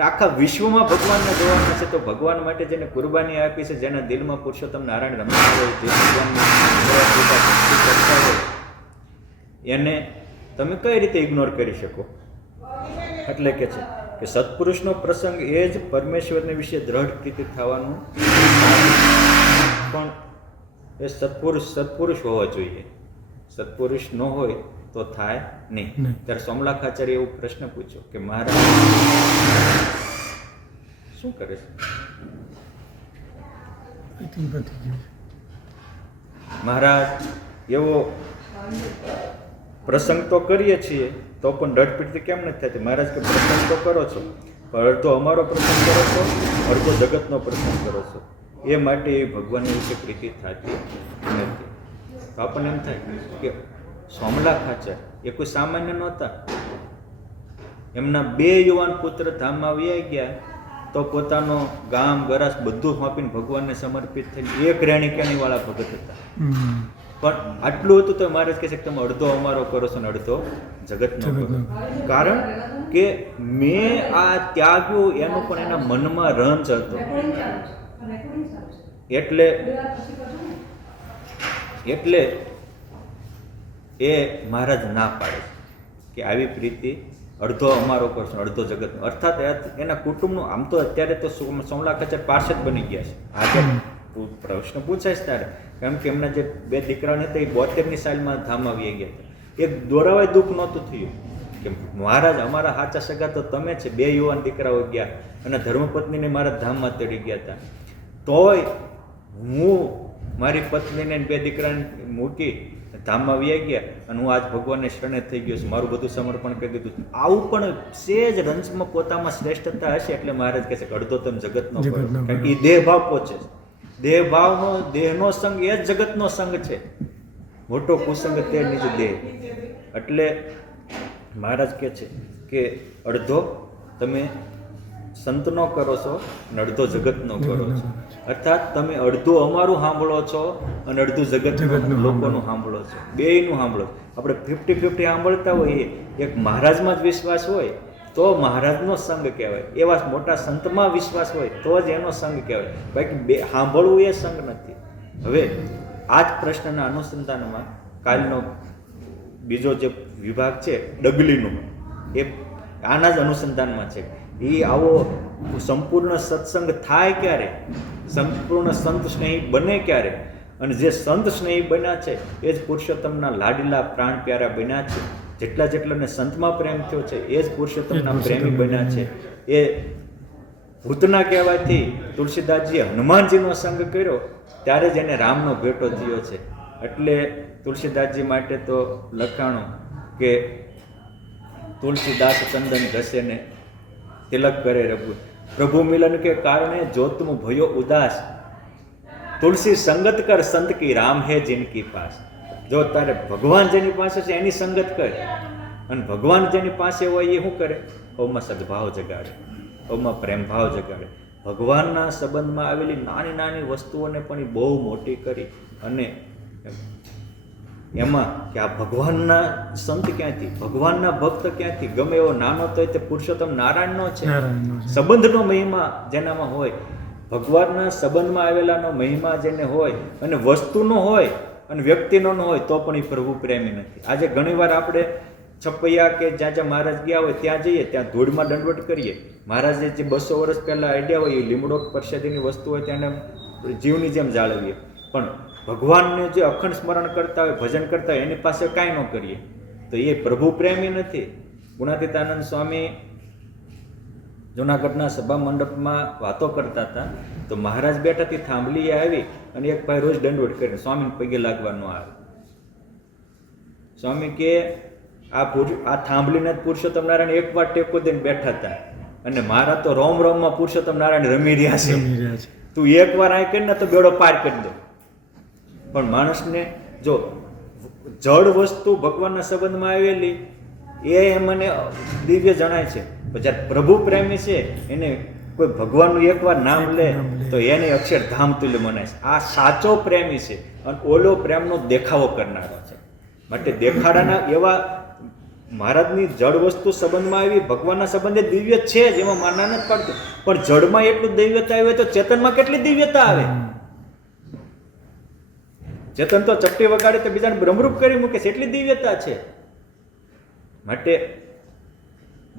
આખા વિશ્વમાં ભગવાનને જોવાના છે તો ભગવાન માટે જેને કુરબાની આપી છે, જેના દિલમાં પુરુષોત્તમ નારાયણ રમતા હોય, જે ભગવાનની એને તમે કઈ રીતે ઇગ્નોર કરી શકો? એટલે કે છે કે સત્પુરુષનો પ્રસંગ એ જ પરમેશ્વરને વિશે દ્રઢ પ્રીતિ થવાનું, પણ એ સત્પુરુષ હોવા જોઈએ. સત્પુરુષ ન હોય તો થાય નહીં. ત્યારે સોમલાખાચાર્ય એવો પ્રશ્ન પૂછ્યો કે મહારાજ શું કરે છે? મહારાજ એવો પ્રસંગ તો કરીએ છીએ તો પણ દ્રઢ પ્રીતિ કેમ નથી થતી? મહારાજ કે પ્રસંગ તો કરો છો, પણ અડધો અમારો પ્રસંગ કરો છો, અડધો જગતનો પ્રસંગ કરો છો. એ માટે એ ભગવાનની વિશે પ્રીતિ થતી નથી. તો આપણને એમ થાય કે સોમલાખાચર એ કોઈ સામાન્ય નહોતા. એમના 2 યુવાન પુત્ર ધામમાં વ્યાઈ ગયા તો પોતાનો ગામ ગરાસ બધું સોંપીને ભગવાનને સમર્પિત થઈને એક રેણી કેણીવાળા ભગત હતા. પણ આટલું હતું તો મહારાજ કહે છે કે તમે અડધો અમારો કરો છો ને અડધો જગતનો કરો. કારણ કે મેં આ ત્યાગ્યું એનું પણ એના મનમાં રંજ હતો. એટલે એ મહારાજ ના પાડે કે આવી પ્રીતિ અડધો અમારો કરશો, અડધો જગતનો. અર્થાત એના કુટુંબનું, આમ તો અત્યારે તો સોમલાખાચર પાર્ષદ બની ગયા છે. આજે પ્રશ્ન પૂછાય છે ત્યારે, કેમ કે એમના જે 2 દીકરા હતા એ 72ની સાલમાં ધામ આવી ગયા હતા. એક દોરાવાય દુઃખ નહોતું થયું કે મહારાજ અમારા સાચા સગા તો તમે છે. 2 યુવાન દીકરાઓ ગયા અને ધર્મપત્નીને મારા ધામમાં તેડી ગયા હતા. તોય હું મારી પત્નીને 2 દીકરાને મૂકી ધામમાં વ્યાઈ ગયા અને હું આજ ભગવાનને શરણે થઈ ગયો છું, મારું બધું સમર્પણ કરી દીધું. આવું પણ સેજ રંજમાં પોતામાં શ્રેષ્ઠતા હશે એટલે મહારાજ કહે છે કે અડધો તમે જગતનો કરો. કારણ કે એ દેહભાવ પહોંચે છે. દેહભાવનો, દેહનો સંગ એ જ જગતનો સંગ છે. મોટો કુસંગ તે નિજ દેહ. એટલે મહારાજ કહે છે કે અડધો તમે સંતનો કરો છો અને અડધો જગતનો કરો છો. અર્થાત તમે અડધું અમારું સાંભળો છો અને અડધું જગતનું લોકોનું સાંભળો છો. બેયનું સાંભળો. આપણે 50-50 સાંભળતા હોઈએ, એક મહારાજમાં જ વિશ્વાસ હોય તો મહારાજનો સંગ કહેવાય. એવા મોટા સંતમાં વિશ્વાસ હોય તો જ એનો સંગ કહેવાય. બાકી સાંભળવું એ સંગ નથી. હવે આ જ પ્રશ્નના અનુસંધાનમાં કાલનો બીજો જે વિભાગ છે ડગલીનો, એ આના જ અનુસંધાનમાં છે. એ આવો સંપૂર્ણ સત્સંગ થાય ક્યારે? સંપૂર્ણ સંત સ્નેહી બને ક્યારે? અને જે સંત સ્નેહી બન્યા છે એ જ પુરુષોત્તમના લાડીલા પ્રાણ પ્યારા બન્યા છે. જેટલાને સંતમાં પ્રેમ થયો છે એ જ પુરુષોત્તમના પ્રેમી બન્યા છે. એ ભૂતના કહેવાથી તુલસીદાસજીએ હનુમાનજીનો સંગ કર્યો ત્યારે જ એને રામનો ભેટો થયો છે. એટલે તુલસીદાસજી માટે તો લખાણું કે તુલસીદાસ ચંદન ઘસે ને તિલક કરે રઘુ, પ્રભુ મિલન કે કારણે જો તુમ ભયો ઉદાસ, તુલસી સંગત કર સંત કી રામ હે જિનકી પાસ. જો તારે ભગવાન જેની પાસે છે એની સંગત કર, અને ભગવાન જેની પાસે હોય એ શું કરે? ઓમાં સદભાવ જગાડે, ઓમાં પ્રેમભાવ જગાડે. ભગવાનના સંબંધમાં આવેલી નાની નાની વસ્તુઓને પણ એ બહુ મોટી કરી અને એમાં કે આ ભગવાનના સંત ક્યાંથી, ભગવાનના ભક્ત ક્યાંથી? ગમે એવો નાનો તો તે પુરુષોત્તમ નારાયણનો છે. સંબંધનો મહિમા જેનામાં હોય, ભગવાનના સંબંધમાં આવેલાનો મહિમા જેને હોય, અને વસ્તુનો હોય અને વ્યક્તિનો ન હોય તો પણ એ પ્રભુ પ્રેમી નથી. આજે ઘણીવાર આપણે છપૈયા કે જ્યાં જ્યાં મહારાજ ગયા હોય ત્યાં જઈએ, ત્યાં ધૂળમાં દંડવટ કરીએ. મહારાજે જે 200 વર્ષ પહેલાં આઈડિયા હોય એ લીમડો પરસેદીની વસ્તુ હોય તેને જીવની જેમ જાળવીએ, પણ ભગવાનને જે અખંડ સ્મરણ કરતા હોય, ભજન કરતા હોય, એની પાસે કાંઈ ન કરીએ તો એ પ્રભુ પ્રેમી નથી. ગુણાતીતાનંદ સ્વામી જૂનાગઢના સભા મંડપમાં વાતો કરતા હતા તો મહારાજ બેઠાથી થાંભલીએ આવી અને એક ભાઈ રોજ દંડવટ કરીને સ્વામીને પગે લાગવા ન આવે. સ્વામી કે આ થાંભલીને પુરુષોત્તમ નારાયણ એક વાર ટેકો દઈને બેઠા હતા અને મારા તો રોમ રોમમાં પુરુષોત્તમ નારાયણ રમી રહ્યા છે, તું એક વાર આ કરીને તો બેડો પાર કરી દો. પણ માણસને જો જળ વસ્તુ ભગવાનના સંબંધમાં આવેલી એ મને દિવ્ય જણાય છે, પણ જ્યારે પ્રભુ પ્રેમી છે એને કોઈ ભગવાનનું એકવાર નામ લે તો એને અક્ષરધામ તુલ્ય મનાય છે. આ સાચો પ્રેમી છે અને ઓલો પ્રેમનો દેખાવો કરનારો છે. માટે દેખાડાના એવા મહારાજની જળ વસ્તુ સંબંધમાં આવી, ભગવાનના સંબંધે દિવ્ય છે જ, એમાં માનના નથી પાડતું, પણ જળમાં એટલું દિવ્યતા આવે તો ચેતનમાં કેટલી દિવ્યતા આવે? ચેતન તો ચપટી વગાડે તો બીજાને બ્રહ્મરૂપ કરી મૂકે છે, એટલી દિવ્યતા છે. માટે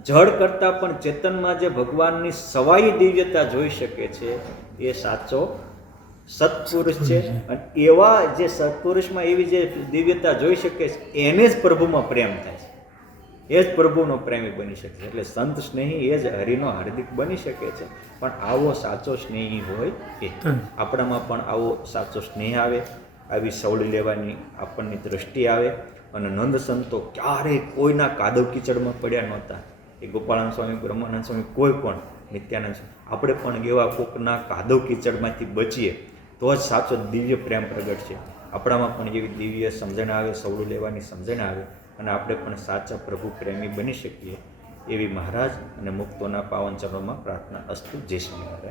જળ કરતાં પણ ચેતનમાં જે ભગવાનની સવાઈ દિવ્યતા જોઈ શકે છે એ સાચો સત્પુરુષ છે. અને એવા જે સત્પુરુષમાં એવી જે દિવ્યતા જોઈ શકે છે એને જ પ્રભુમાં પ્રેમ થાય છે, એ જ પ્રભુનો પ્રેમી બની શકે છે. એટલે સંત સ્નેહી એ જ હરિનો હાર્દિક બની શકે છે. પણ આવો સાચો સ્નેહી હોય એ આપણામાં પણ આવો સાચો સ્નેહ આવે, આવી સવડી લેવાની આપણની દ્રષ્ટિ આવે. અને નંદ સંતો ક્યારેય કોઈના કાદવ કીચડમાં પડ્યા નહોતા. એ ગોપાળાનંદ સ્વામી, બ્રહ્માનંદ સ્વામી, કોઈ પણ નિત્યાનંદ સ્વામી, આપણે પણ એવા કોકના કાદવ કીચડમાંથી બચીએ તો જ સાચો દિવ્ય પ્રેમ પ્રગટ છે. આપણામાં પણ એવી દિવ્ય સમજણ આવે, સવડું લેવાની સમજણ આવે અને આપણે પણ સાચા પ્રભુ પ્રેમી બની શકીએ એવી મહારાજ અને મુક્તોના પાવન ચરણોમાં પ્રાર્થના અસ્તુ. જય સ્વામિનારાયણ.